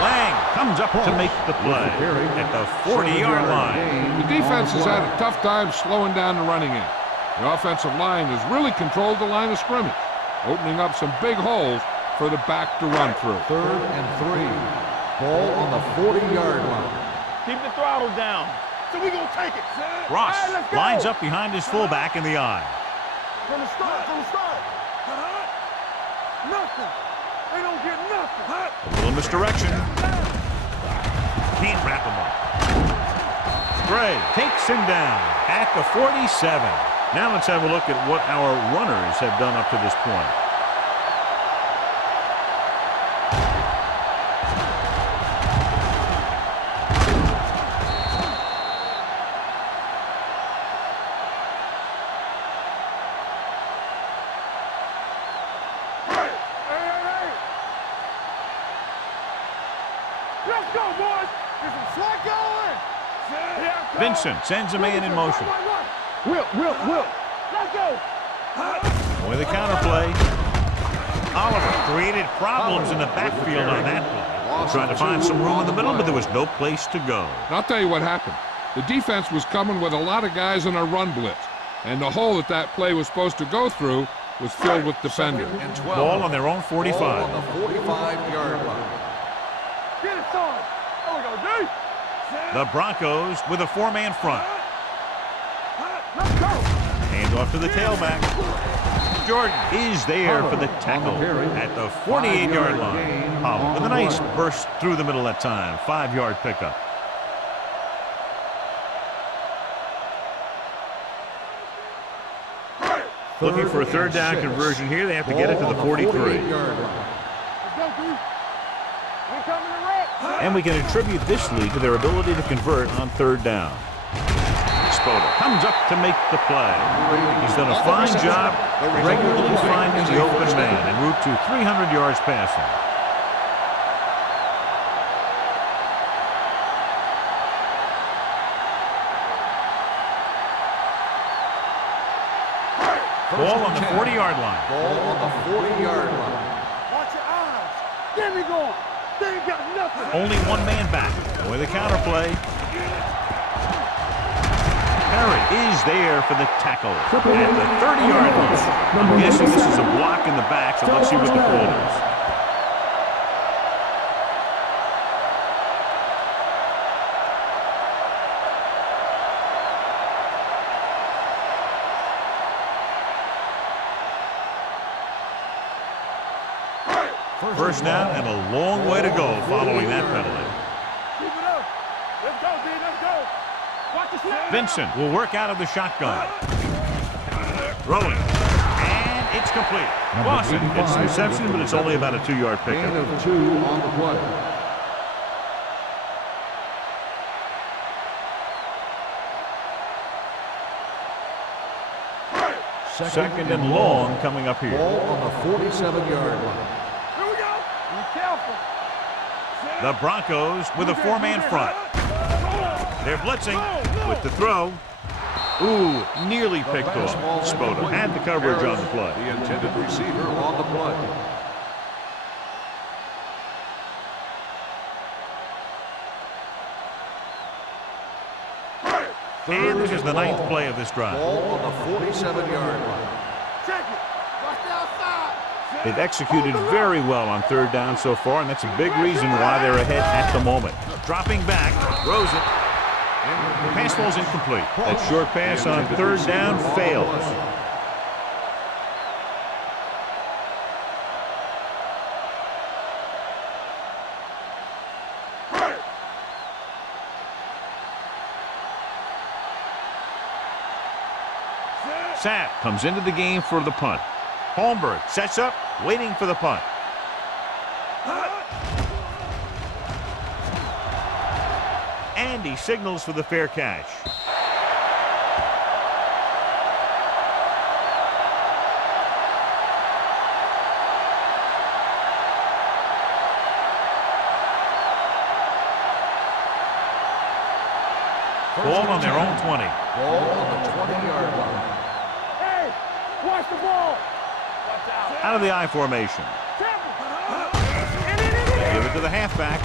Lang comes up to make the play at the 40-yard line. The defense has had a tough time slowing down the running game. The offensive line has really controlled the line of scrimmage, opening up some big holes for the back to run through. Third and 3. Ball on the 40-yard line. Keep the throttle down. So we're going to take it. Ross All right, let's go. lines up behind his fullback in the eye. From the start, from the start. Nothing. They don't get nothing. A little misdirection. Can't wrap him up. Gray takes him down at the 47. Now let's have a look at what our runners have done up to this point. Let's go, boys. Get some slack going. Vincent sends a man in motion. Will. Let's go. With a counterplay. Oliver created problems in the backfield on that play. Trying to find some room in the middle, but there was no place to go. And I'll tell you what happened. The defense was coming with a lot of guys in a run blitz, and the hole that play was supposed to go through was filled with defenders. Second and 12. Ball on their own 45. Ball on the 45-yard line. Get it started. There we go, D. The Broncos with a four-man front. Let's go. Hand off to the tailback. Jordan is there for the tackle at the 48-yard line. Pollard with a nice burst through the middle that time. 5-yard pickup. Looking for a third down conversion here. They have to get it to the 43. Let's go, D. We're coming to wreck. And we can attribute this lead to their ability to convert on third down. Spoda comes up to make the play. He's done a fine job regularly finding the open man en route to 300 yards passing. Ball on the 40-yard line. Ball on the 40-yard line. Watch your eyes. Get me going. They ain't got nothing. Only one man back. With a counterplay. Parrott is there for the tackle at the 30-yard line. I'm guessing this is a block in the back, so let's see what the call is. First down and a long way to go following that penalty. Keep it up. Let's go, D. Let's go. Watch the snap. Vincent will work out of the shotgun. Throwing. And it's complete. Lawson gets the reception, but it's only about a 2-yard Gain pickup. of 2 on the play. Second and long coming up here. Ball on the 47-yard line. Here we go. Be careful. The Broncos with a four-man front. They're blitzing with the throw. Ooh, nearly picked off. Spoda had the coverage on the play. The intended receiver on the play. And this is the 9th play of this drive. Ball on the 47-yard line. Check it. Watch the outside. They've executed very well on third down so far, and that's a big reason why they're ahead at the moment. Dropping back, throws it. Pass ball's incomplete. That short pass on third down fails. Sapp comes into the game for the punt. Holmberg sets up, waiting for the punt. And he signals for the fair catch. Ball on their own 20. Ball on the 20-yard line. Hey, watch the ball. Out of the I formation. Give it to the halfback.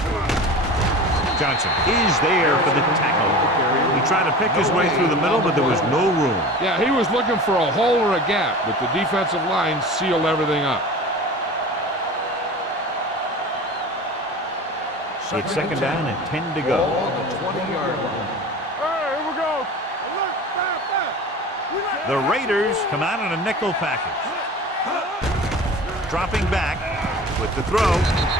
Johnson is there for the tackle. He tried to pick his way through the middle, but there was no room. Yeah, he was looking for a hole or a gap, but the defensive line sealed everything up. It's second down and 10 to go. Ball on the 20-yard line. Here we go. The Raiders come out in a nickel package. Dropping back with the throw.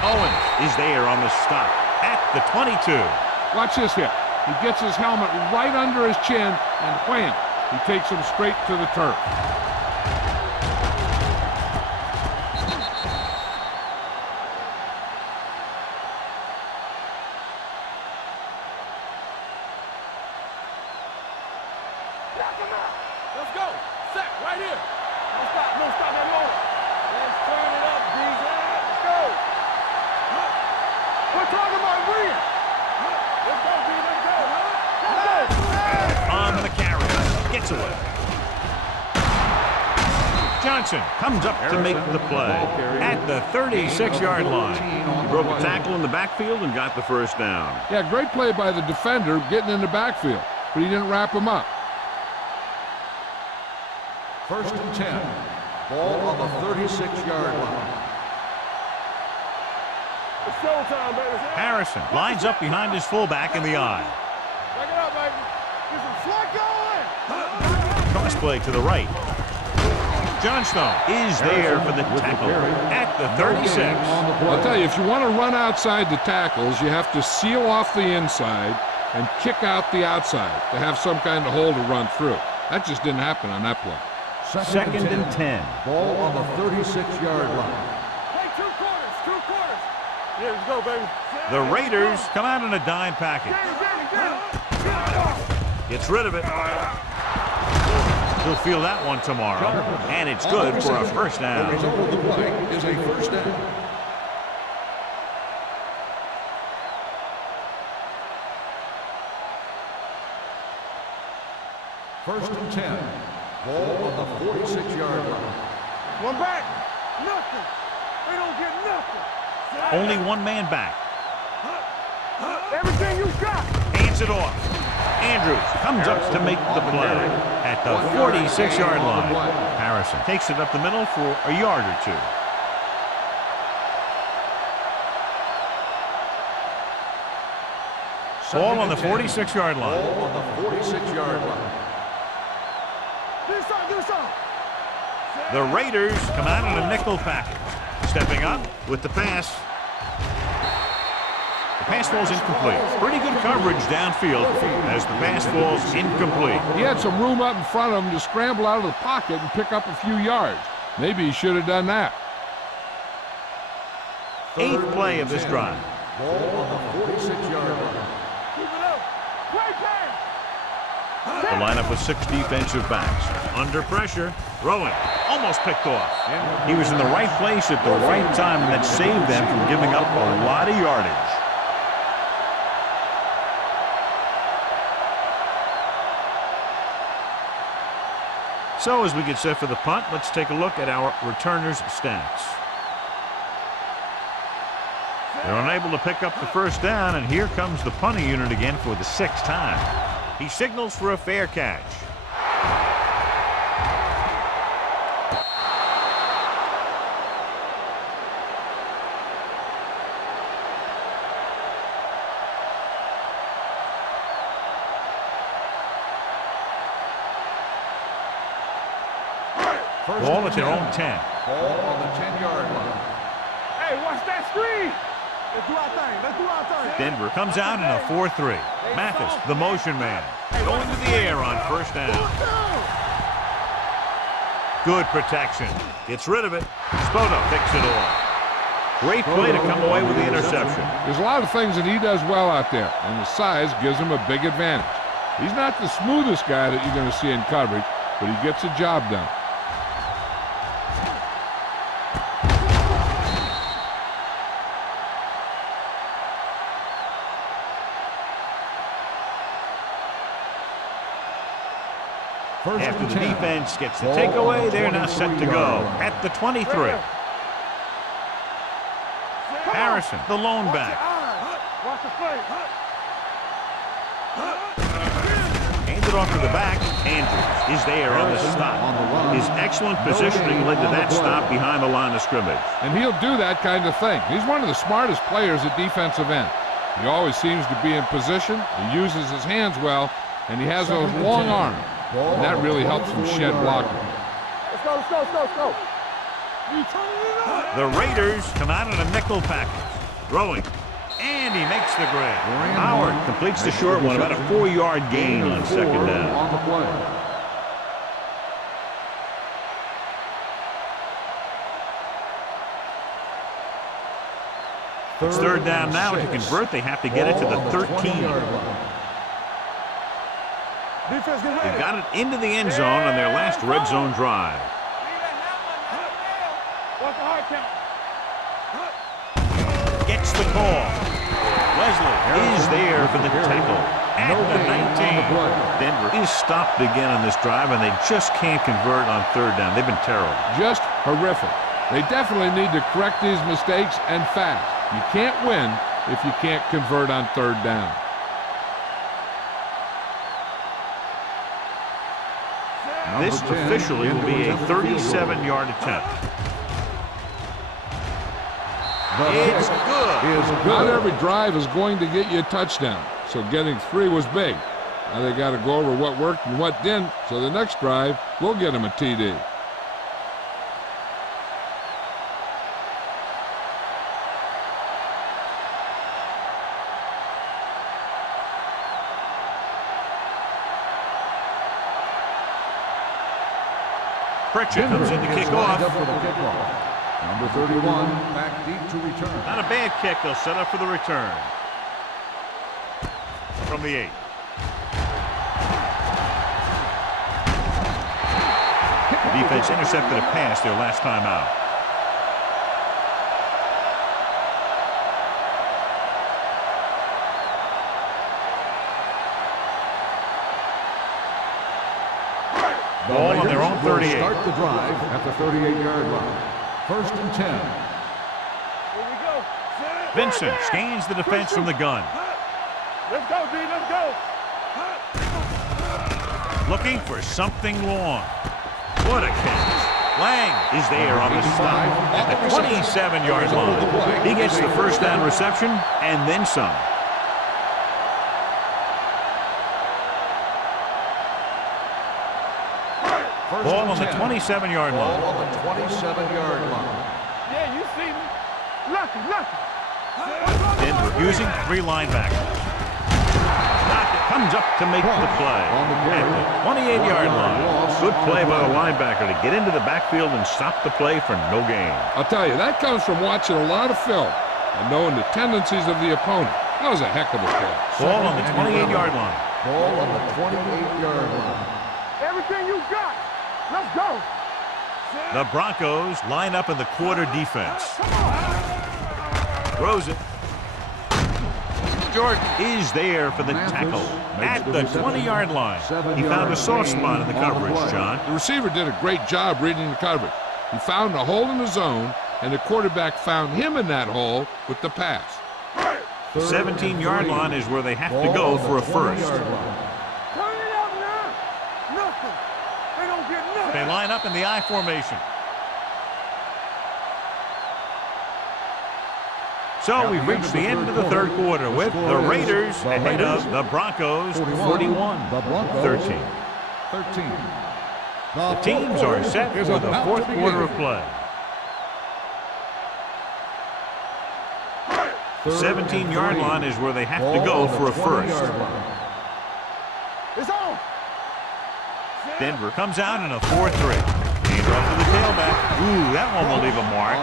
Owens is there on the stop at the 22. Watch this here. He gets his helmet right under his chin, and wham, he takes him straight to the turf. Let's go. Set right here. No stop that motor. Let's turn it up, DJ. Let's go. We're talking about win. Let's go, D. Let's go. Let's go. On the carry. Gets away. Johnson comes up to make the play at the 36-yard line. He broke a tackle in the backfield and got the first down. Yeah, great play by the defender getting in the backfield, but he didn't wrap him up. First and 10. Ball on the 36-yard line. It's showtime, baby. Harrison lines up behind his fullback in the I. Back it up, baby. Get some slug going. Cross play to the right. Johnstone is there for the tackle at the 36. I'll tell you, if you want to run outside the tackles, you have to seal off the inside and kick out the outside to have some kind of hole to run through. That just didn't happen on that play. Second and 10. Ball on the 36-yard line. Hey, two quarters. Yeah, let's go, baby. The Raiders come out in a dime package. Gets rid of it. He'll feel that one tomorrow. And it's good for a first down. The result of the play is a first down. First and 10. Ball on the 46-yard line. One back. Nothing. They don't get nothing. Only one man back. Everything you got. Hands it off. Andrews comes up to make the play at the 46-yard line. Harrison takes it up the middle for a yard or two. Ball on the 46-yard line. Ball on the 46-yard line. Do something. The Raiders come out in a nickel package. Stepping up with the pass. The pass falls incomplete. Pretty good coverage downfield as the pass falls incomplete. He had some room up in front of him to scramble out of the pocket and pick up a few yards. Maybe he should have done that. Eighth play of this drive. Ball on the 46-yard line. Keep it up. Great pass. The lineup with 6 defensive backs. Under pressure, throwing, almost picked off. He was in the right place at the right time, and that saved them from giving up a lot of yardage. So as we get set for the punt, let's take a look at our returners' stats. They're unable to pick up the first down, and here comes the punting unit again for the 6th time. He signals for a fair catch. Ball at their own 10. Ball on the 10-yard line. Hey, watch that screen. Let's do our thing. Denver comes out in a 4-3. Mathis, the motion man, going to the air on first down. Good protection. Gets rid of it. Spoto picks it off. Great play to come away with the interception. There's a lot of things that he does well out there, and his size gives him a big advantage. He's not the smoothest guy that you're going to see in coverage, but he gets the job done. After the defense gets the takeaway, they're now set to go at the 23. Harrison, the lone back. Watch the play. Hands it off to the back. Andrews is there on the stop. His excellent positioning led to that stop behind the line of scrimmage. And he'll do that kind of thing. He's one of the smartest players at defensive end. He always seems to be in position. He uses his hands well, and he has those long arms. And that really helps him shed blocking. Let's go, let's go, let's go, let's go. You turning it up. The Raiders come out in a nickel package. Throwing. And he makes the grab. Howard completes the short one, about a 4-yard gain on second down. On the play. It's third down now. To convert, they have to get it to the 13. Defense, get ready. They got it into the end zone on their last red zone drive. Watch the hard count. Gets the call. Wesley is there for the tackle at the 19. Denver is stopped again on this drive, and they just can't convert on third down. They've been terrible. Just horrific. They definitely need to correct these mistakes and fast. You can't win if you can't convert on third down. This officially will be a 37-yard attempt. It's good. Not every drive is going to get you a touchdown, so getting 3 was big. Now they got to go over what worked and what didn't, so the next drive will get them a TD. Pritchett comes in to kick off. Number 31, back deep to return. Not a bad kick. They'll set up for the return. From the 8. The defense intercepted a pass their last time out. Ball on their own 38. Start the drive at the 38-yard line. First and 10. Here we go. Vincent scans the defense from the gun. Let's go, D. Let's go. Looking for something long. What a catch. Lang is there on the stop at the 27-yard line. He gets the first down reception and then some. Ball on the 27-yard line. Ball on the 27-yard line. Yeah, you see me. Lucky. Denver using 3 linebackers. Lockett comes up to make the play at the 28-yard line. Good play by the linebacker to get into the backfield and stop the play for no gain. I'll tell you, that comes from watching a lot of film and knowing the tendencies of the opponent. That was a heck of a play. Ball on the 28-yard line. Ball on the 28-yard line. Everything you got. Let's go. The Broncos line up in the quarter defense. Throws it. Jordan is there for the tackle at the 20-yard line. He found a soft spot in the coverage, John. The receiver did a great job reading the coverage. He found a hole in the zone, and the quarterback found him in that hole with the pass. The 17-yard line is where they have to go for a first. Turn it up now. Nothing. They don't get nothing. They line up in the I formation. So we've reached the end of the third quarter with the Raiders ahead of the Broncos 41-13. The teams are set for the fourth quarter of play. The 17-yard line is where they have to go for a first. It's on. Denver comes out in a 4-3. off to the tailback. Ooh, that one will leave a mark.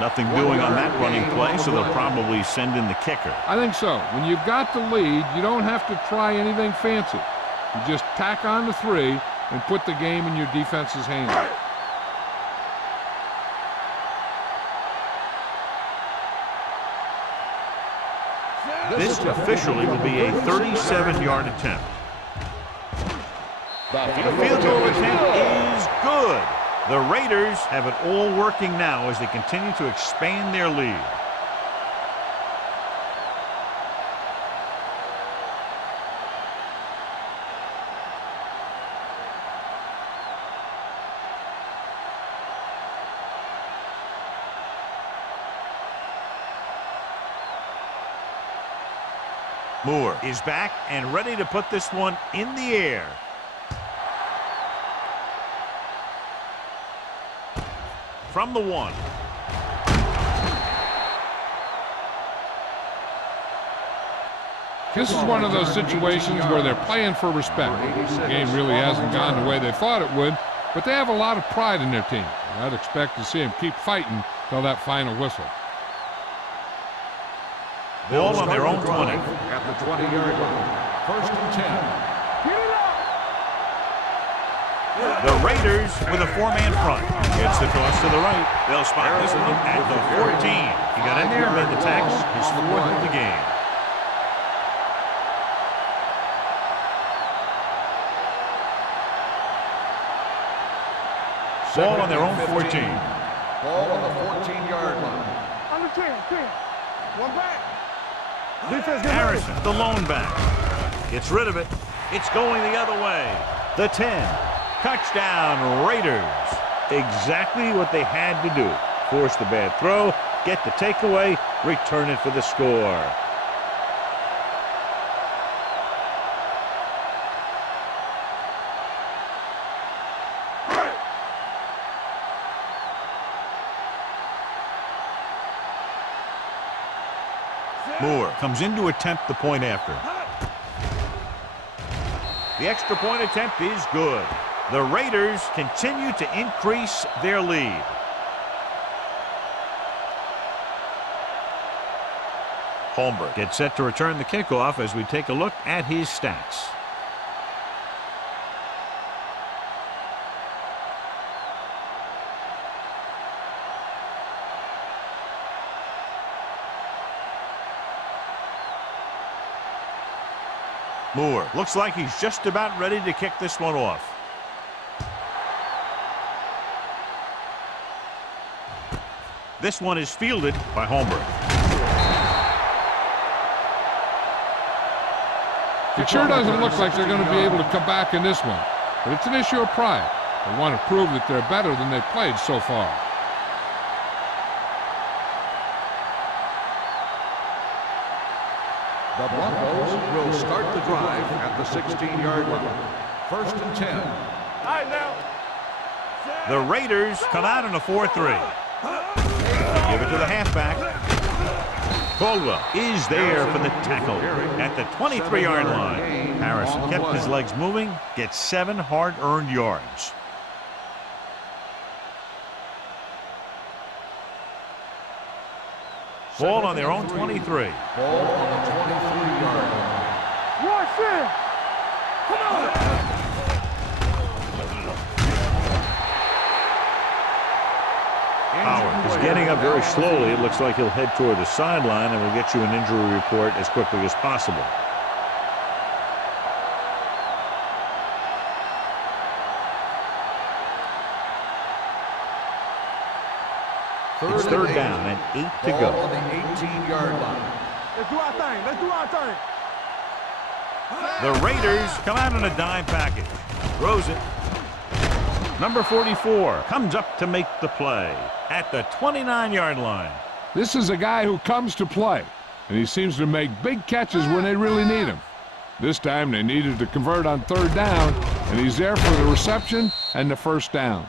Nothing doing on that running play, so they'll probably send in the kicker. I think so. When you've got the lead, you don't have to try anything fancy. You just tack on the 3 and put the game in your defense's hands. This officially will be a 37-yard attempt. The field goal attempt is good. The Raiders have it all working now as they continue to expand their lead. Moore is back and ready to put this one in the air. From the 1. This is one of those situations where they're playing for respect. The game really hasn't gone the way they thought it would, but they have a lot of pride in their team. I'd expect to see them keep fighting till that final whistle. Ball on their own 20. At the 20-yard line. 1st and 10. The Raiders with a 4-man front. Gets the toss to the right. They'll spot this one at the 14. He got in there and made the tackle, his 4th of the game. Ball on their own 14. Ball on the 14-yard line. Under 10. One back. Defense, Harrison, the lone back. Gets rid of it. It's going the other way. The 10. Touchdown, Raiders. Exactly what they had to do. Force the bad throw, get the takeaway, return it for the score. Moore comes in to attempt the point after. The extra point attempt is good. The Raiders continue to increase their lead. Holmberg gets set to return the kickoff as we take a look at his stats. Moore looks like he's just about ready to kick this one off. This one is fielded by Holmberg. It sure doesn't look like they're going to be able to come back in this one, but it's an issue of pride. They want to prove that they're better than they've played so far. The Broncos will start the drive at the 16-yard line. 1st and 10. All right, now. The Raiders come out in a 4-3. Give it to the halfback. Caldwell is there for the tackle at the 23-yard line. Harrison kept his legs moving, gets 7 hard-earned yards. Ball on their own 23. Ball on the 23-yard line. Watch it. Come on. Howard is getting up very slowly. It looks like he'll head toward the sideline, and we'll get you an injury report as quickly as possible. It's 3rd down and 8 to go. Ball on the 18-yard line. Let's do our thing. Let's do our thing. The Raiders come out in a dime package. Throws it. Number 44 comes up to make the play at the 29-yard line. This is a guy who comes to play, and he seems to make big catches when they really need him. This time they needed to convert on 3rd down, and he's there for the reception and the 1st down.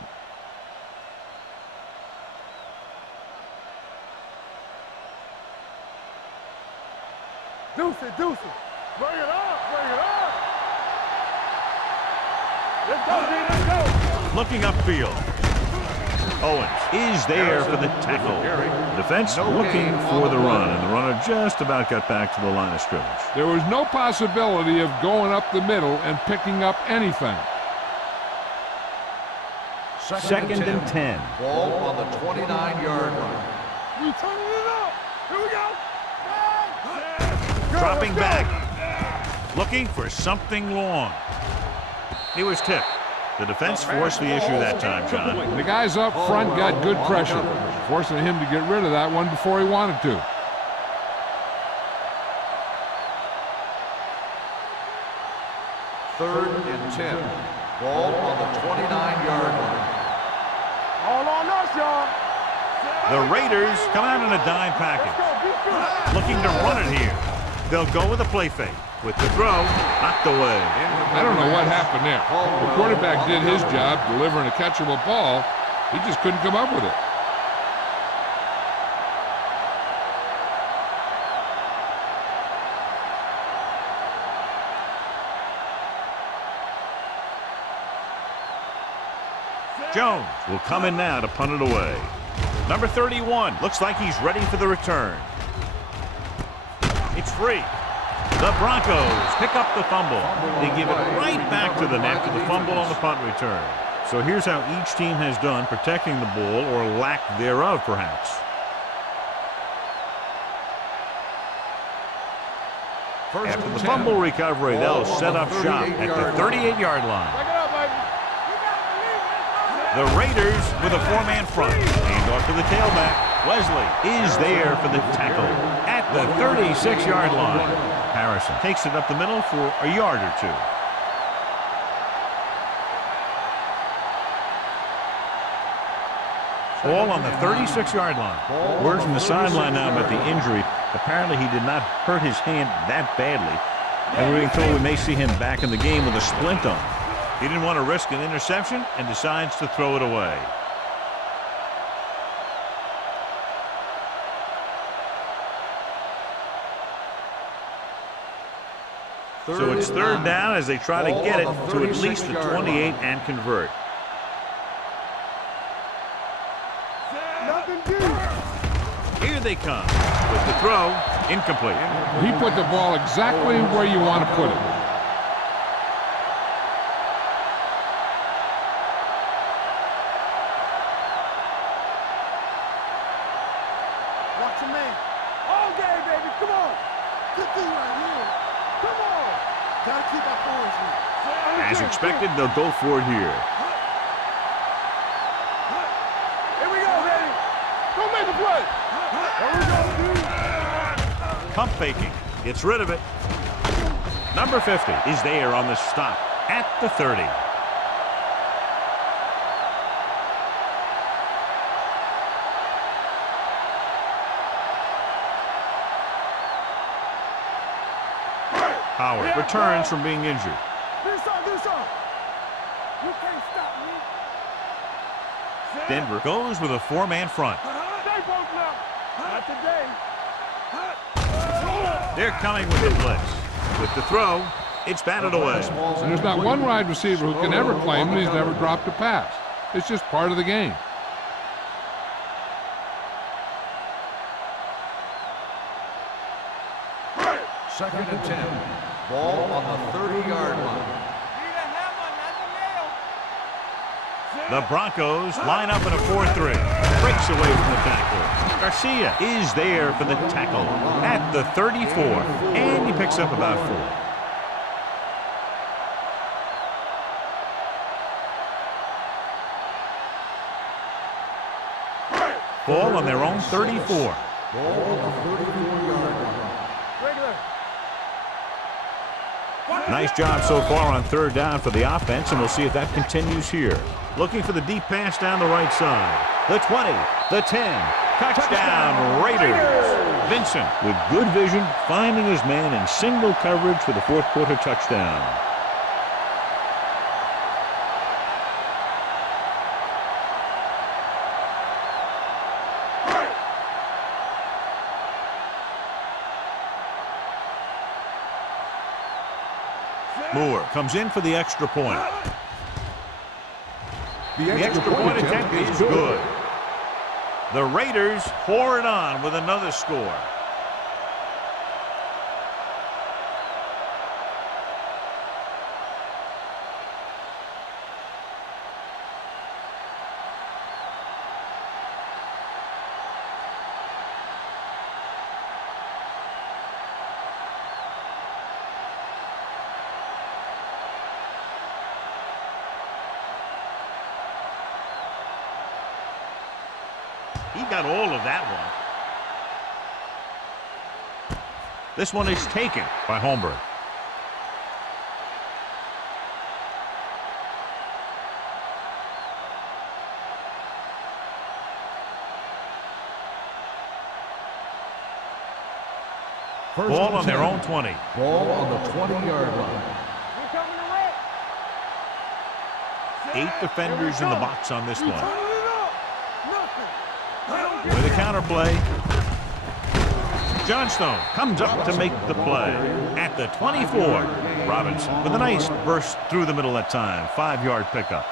Deuce it. Bring it up. Let's go, D. Let's go. Looking upfield. Owens is there for the tackle. Defense looking for the run, and the runner just about got back to the line of scrimmage. There was no possibility of going up the middle and picking up anything. Second and 10. Ball on the 29-yard line. We turning it up. Here we go. Dropping back. Looking for something long. He was tipped. The defense forced the issue that time, John. The guys up front got good pressure, forcing him to get rid of that one before he wanted to. Third and 10. Ball on the 29-yard line. All on us, y'all. The Raiders come out in a dime package. Looking to run it here. They'll go with a play fake. With the throw, knocked away. I don't know what happened there. The quarterback did his job delivering a catchable ball. He just couldn't come up with it. Jones will come in now to punt it away. Number 31 looks like he's ready for the return. It's free. The Broncos pick up the fumble. They give it right back to the net for the fumble on the punt return. So here's how each team has done protecting the ball, or lack thereof, perhaps. After the fumble recovery, they'll set up shop at the 38-yard line. Back it up, baby. The Raiders with a four-man front. Hand off to the tailback. Wesley is there for the tackle at the 36-yard line. Harrison takes it up the middle for a yard or two. Ball on the 36-yard line. Word from the sideline now about the injury. Apparently he did not hurt his hand that badly. And we're being told we may see him back in the game with a splint on. He didn't want to risk an interception and decides to throw it away. So it's third down as they try to get it to at least the 28 and convert. Here they come with the throw, incomplete. He put the ball exactly where you want to put it. Watch your man. All day, baby. Come on. Good thing right here. Come on. Gotta keep our points here. As expected, they'll go for it here. Here we go, baby. Go make a play. There we go, dude. Pump faking. Gets rid of it. Number 50 is there on the stop at the 30. Howard returns from being injured. Do something. You can't stop me. Denver goes with a four-man front. Stay both now. Not today. They're coming with the blitz. With the throw, it's batted away. And there's not one wide receiver who can ever claim that he's never dropped a pass. It's just part of the game. Second and 10. Ball on the 30-yard line. The Broncos line up in a 4-3. Breaks away from the tackle. Garcia is there for the tackle at the 34. And he picks up about 4. Ball on their own 34. Ball on the 34-yard line. Regular. Nice job so far on third down for the offense, and we'll see if that continues here. Looking for the deep pass down the right side. The 20, the 10. Touchdown, Raiders. Vincent with good vision, finding his man in single coverage for the fourth quarter touchdown. Moore comes in for the extra point. The extra point attempt is good. The Raiders pour it on with another score. He got all of that one. This one is taken by Holmberg. Ball on their own 20. Ball on the 20-yard line. 8 defenders in the box on this one. With a counterplay. Johnstone comes up to make the play at the 24. Robinson with a nice burst through the middle that time. 5-yard pickup.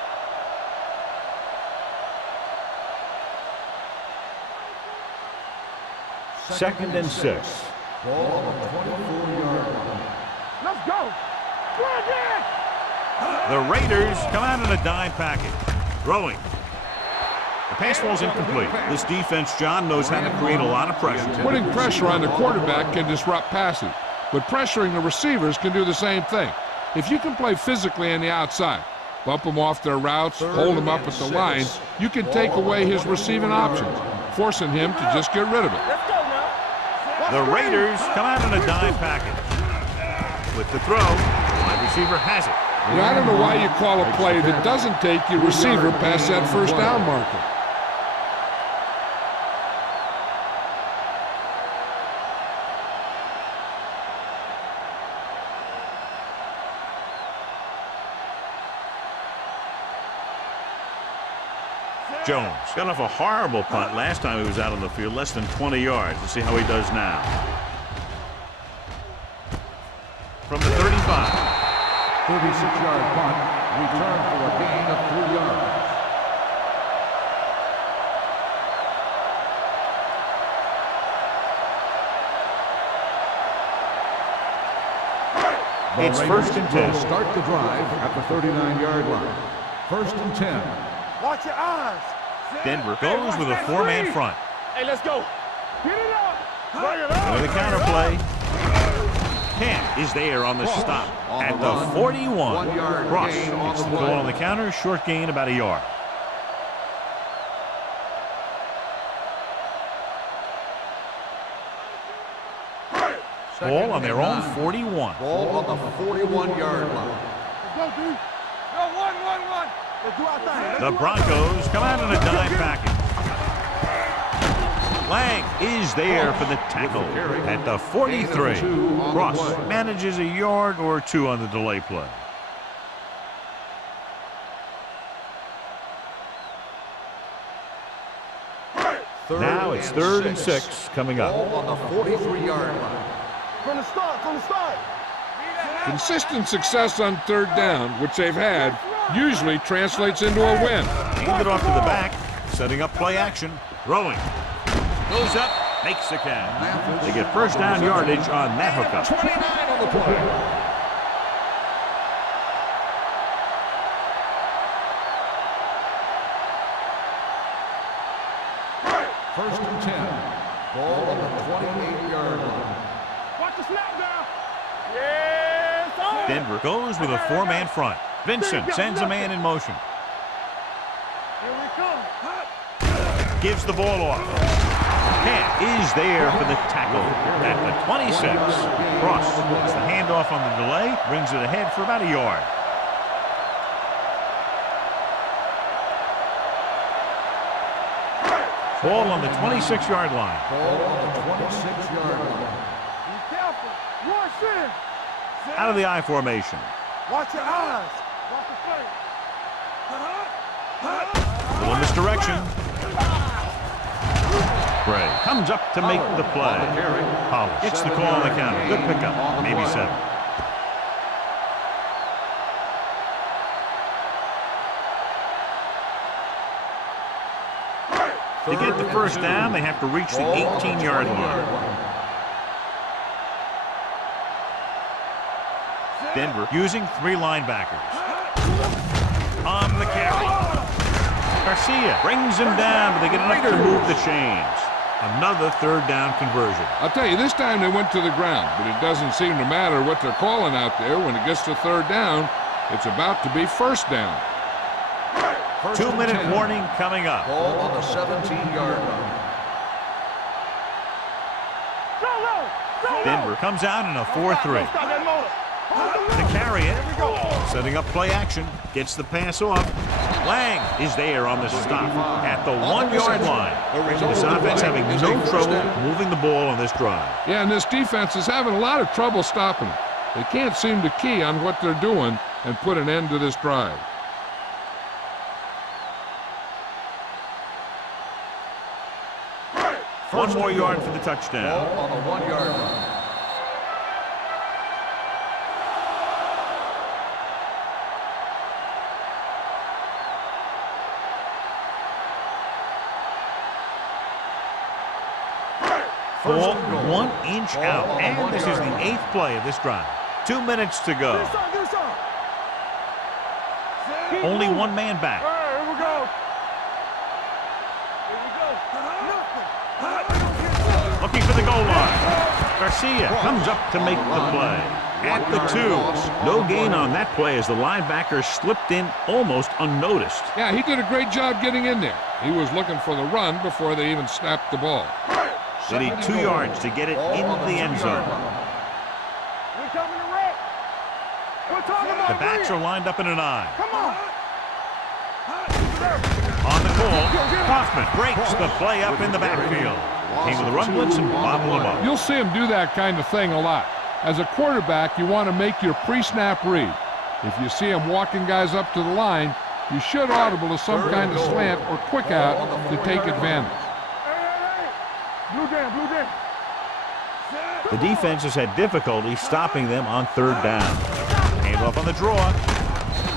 Second and 6. Ball on the 24-yard line. Let's go. The Raiders come out in a dime package. Throwing. The pass ball's incomplete. This defense, John, knows how to create a lot of pressure. Putting pressure on the quarterback can disrupt passing, but pressuring the receivers can do the same thing. If you can play physically on the outside, bump them off their routes, hold them up at the line, you can take away his receiving options, forcing him to just get rid of it. The Raiders come out in a dime package. With the throw, the wide receiver has it. Now, I don't know why you call a play that doesn't take your receiver past that first down marker. Jones got off a horrible punt last time he was out on the field, less than 20 yards. Let's see how he does now. From the 35. 36-yard punt, return for a gain of 3 yards. It's first and 10. Start the drive at the 39-yard line. First and 10. Watch your eyes. Denver goes with a 4-man front. Hey, let's go. Get it up. Bring it up. With a counterplay. Kent is there on the stop at the 41. Ross gets the ball on the counter. Short gain, about a yard. Ball on their own 41. Ball on the 41-yard line. Let's go, dude. Go, 1-1-1. Let's do our thing. The Broncos come out in a dime package. Lang is there for the tackle at the 43. Ross manages a yard or 2 on the delay play. Now it's 3rd and 6 coming up. Ball on the 43-yard line. From the start. Consistent success on 3rd down, which they've had, usually translates into a win. Hand it off to the back, setting up play action, throwing. Goes up, makes the catch. They get first down yardage on that hookup. 29 on the play. First and 10. Ball on the 28-yard line. Watch the snap now. Yes. Denver goes with a 4-man front. Vincent sends a man in motion. Here we come. Gives the ball off. Kent is there for the tackle at the 26. Cross gets the handoff on the delay, brings it ahead for about a yard. Ball on the 26-yard line. Ball on the 26-yard line. Be careful. Rush in. Out of the I formation. Watch your eyes. Watch the face. Little misdirection. Bray comes up to make the play. Pollard gets the call on the counter. Good pickup. Maybe 7. To get the first down, they have to reach the 18-yard line. Denver using 3 linebackers. On the carry. Garcia brings him down, but they get enough to move the chains. Another third down conversion. I'll tell you, this time they went to the ground, but it doesn't seem to matter what they're calling out there. When it gets to third down, it's about to be first down. 2-minute warning coming up. Ball on the 17-yard line. Denver comes out in a 4-3. To carry it, setting up play action, gets the pass off. Lang is there on the stop at the 1-yard line. This offense having no trouble moving the ball on this drive. Yeah, and this defense is having a lot of trouble stopping them. They can't seem to key on what they're doing and put an end to this drive. One more yard for the touchdown. Ball on the 1-yard line. Ball 1 inch out, and this is the 8th play of this drive. 2 minutes to go. Only one man back. Here we go. Looking for the goal line. Garcia comes up to make the play. At the 2. No gain on that play as the linebacker slipped in almost unnoticed. Yeah, he did a great job getting in there. He was looking for the run before they even snapped the ball. They need 2 yards to get it into the end zone. The backs are lined up in an eye. Come on. On the call, Hoffman breaks the play up in the backfield. Came with a run blitz and bobbled him up. You'll see him do that kind of thing a lot. As a quarterback, you want to make your pre-snap read. If you see him walking guys up to the line, you should audible to some kind of slant or quick out to take advantage. Blue jam, blue jam. The defense has had difficulty stopping them on third down. Hand off on the draw.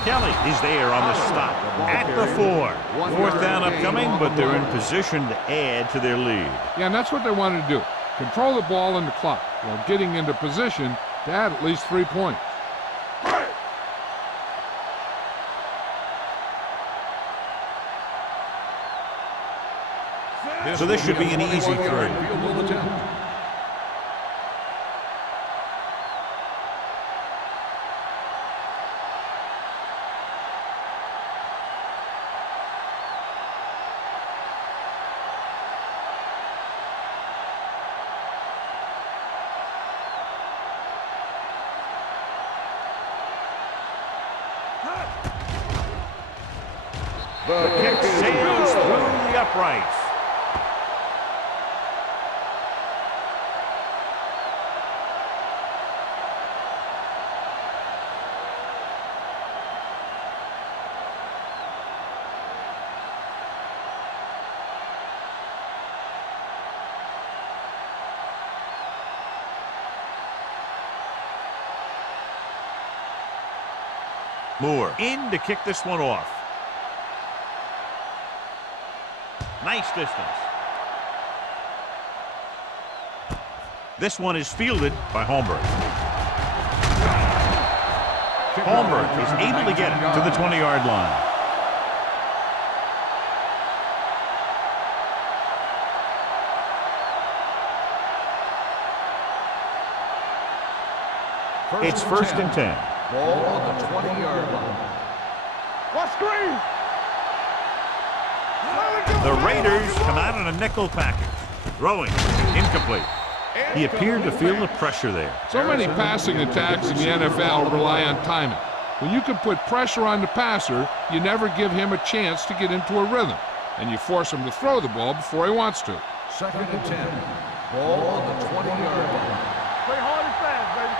Kelly is there on the stop at the 4. 4th down upcoming, but they're in position to add to their lead. Yeah, and that's what they wanted to do. Control the ball and the clock while getting into position to add at least 3 points. So this should be an easy 3. The kick sails through the uprights. Moore in to kick this one off. Nice distance. This one is fielded by Holmberg. Holmberg is able to get it to the 20-yard line. It's 1st and 10. Ball on the 20-yard line. What screen? The Raiders come out in a nickel package. Throwing. Incomplete. He appeared to feel the pressure there. So many passing attacks in the NFL rely on timing. When you can put pressure on the passer, you never give him a chance to get into a rhythm, and you force him to throw the ball before he wants to. 2nd and 10. Ball on the 20-yard line. Play hard and fast, baby.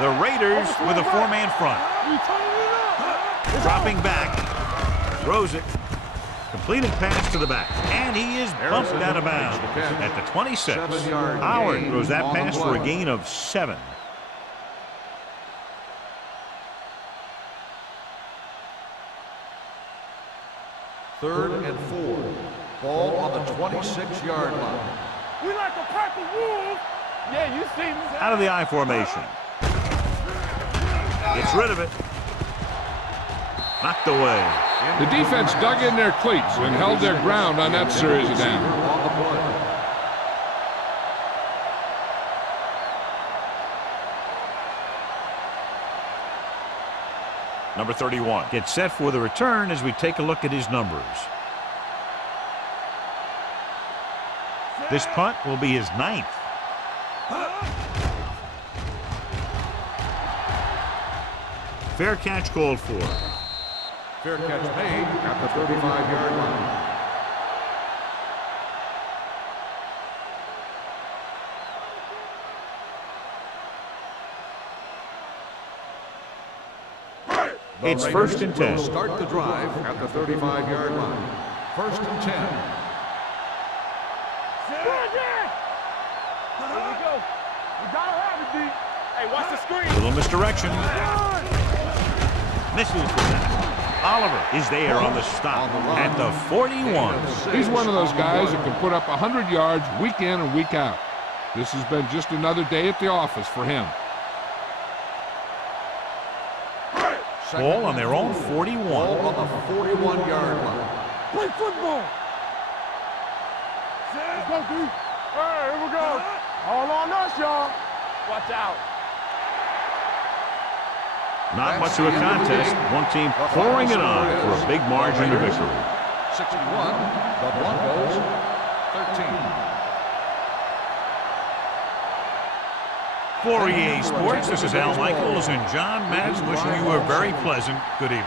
The Raiders with a 4-man front. We turn it up. Dropping back. Throws it. Completed pass to the back. And he is bumped out of bounds at the 26. Howard throws that pass for a gain of 7. 3rd and 4. Ball on the 26-yard line. We like a pack of wolves. Yeah, you see me. Out of the I formation. Gets rid of it. Knocked away. The defense dug in their cleats and held their ground on that series of downs. On the play. Number 31 gets set for the return as we take a look at his numbers. This punt will be his 9th. Fair catch called for. Fair catch made at the 35-yard line. It's 1st and 10. Start the drive at the 35-yard line. 1st and 10. Here we go. We gotta have it, D. Hey, watch the screen. Little misdirection. Misses the pass. Oliver is there on the stop at the 41. He's one of those guys that can put up 100 yards week in and week out. This has been just another day at the office for him. Ball on their own 41. Ball on the 41-yard line. Play football. Let's go, D. Hey, here we go. All on us, y'all. Watch out. Not much of a contest. One team pouring it on for a big margin of victory. 61, the Broncos, 13. For EA Sports, this is Al Michaels and John Madden wishing you a very pleasant good evening.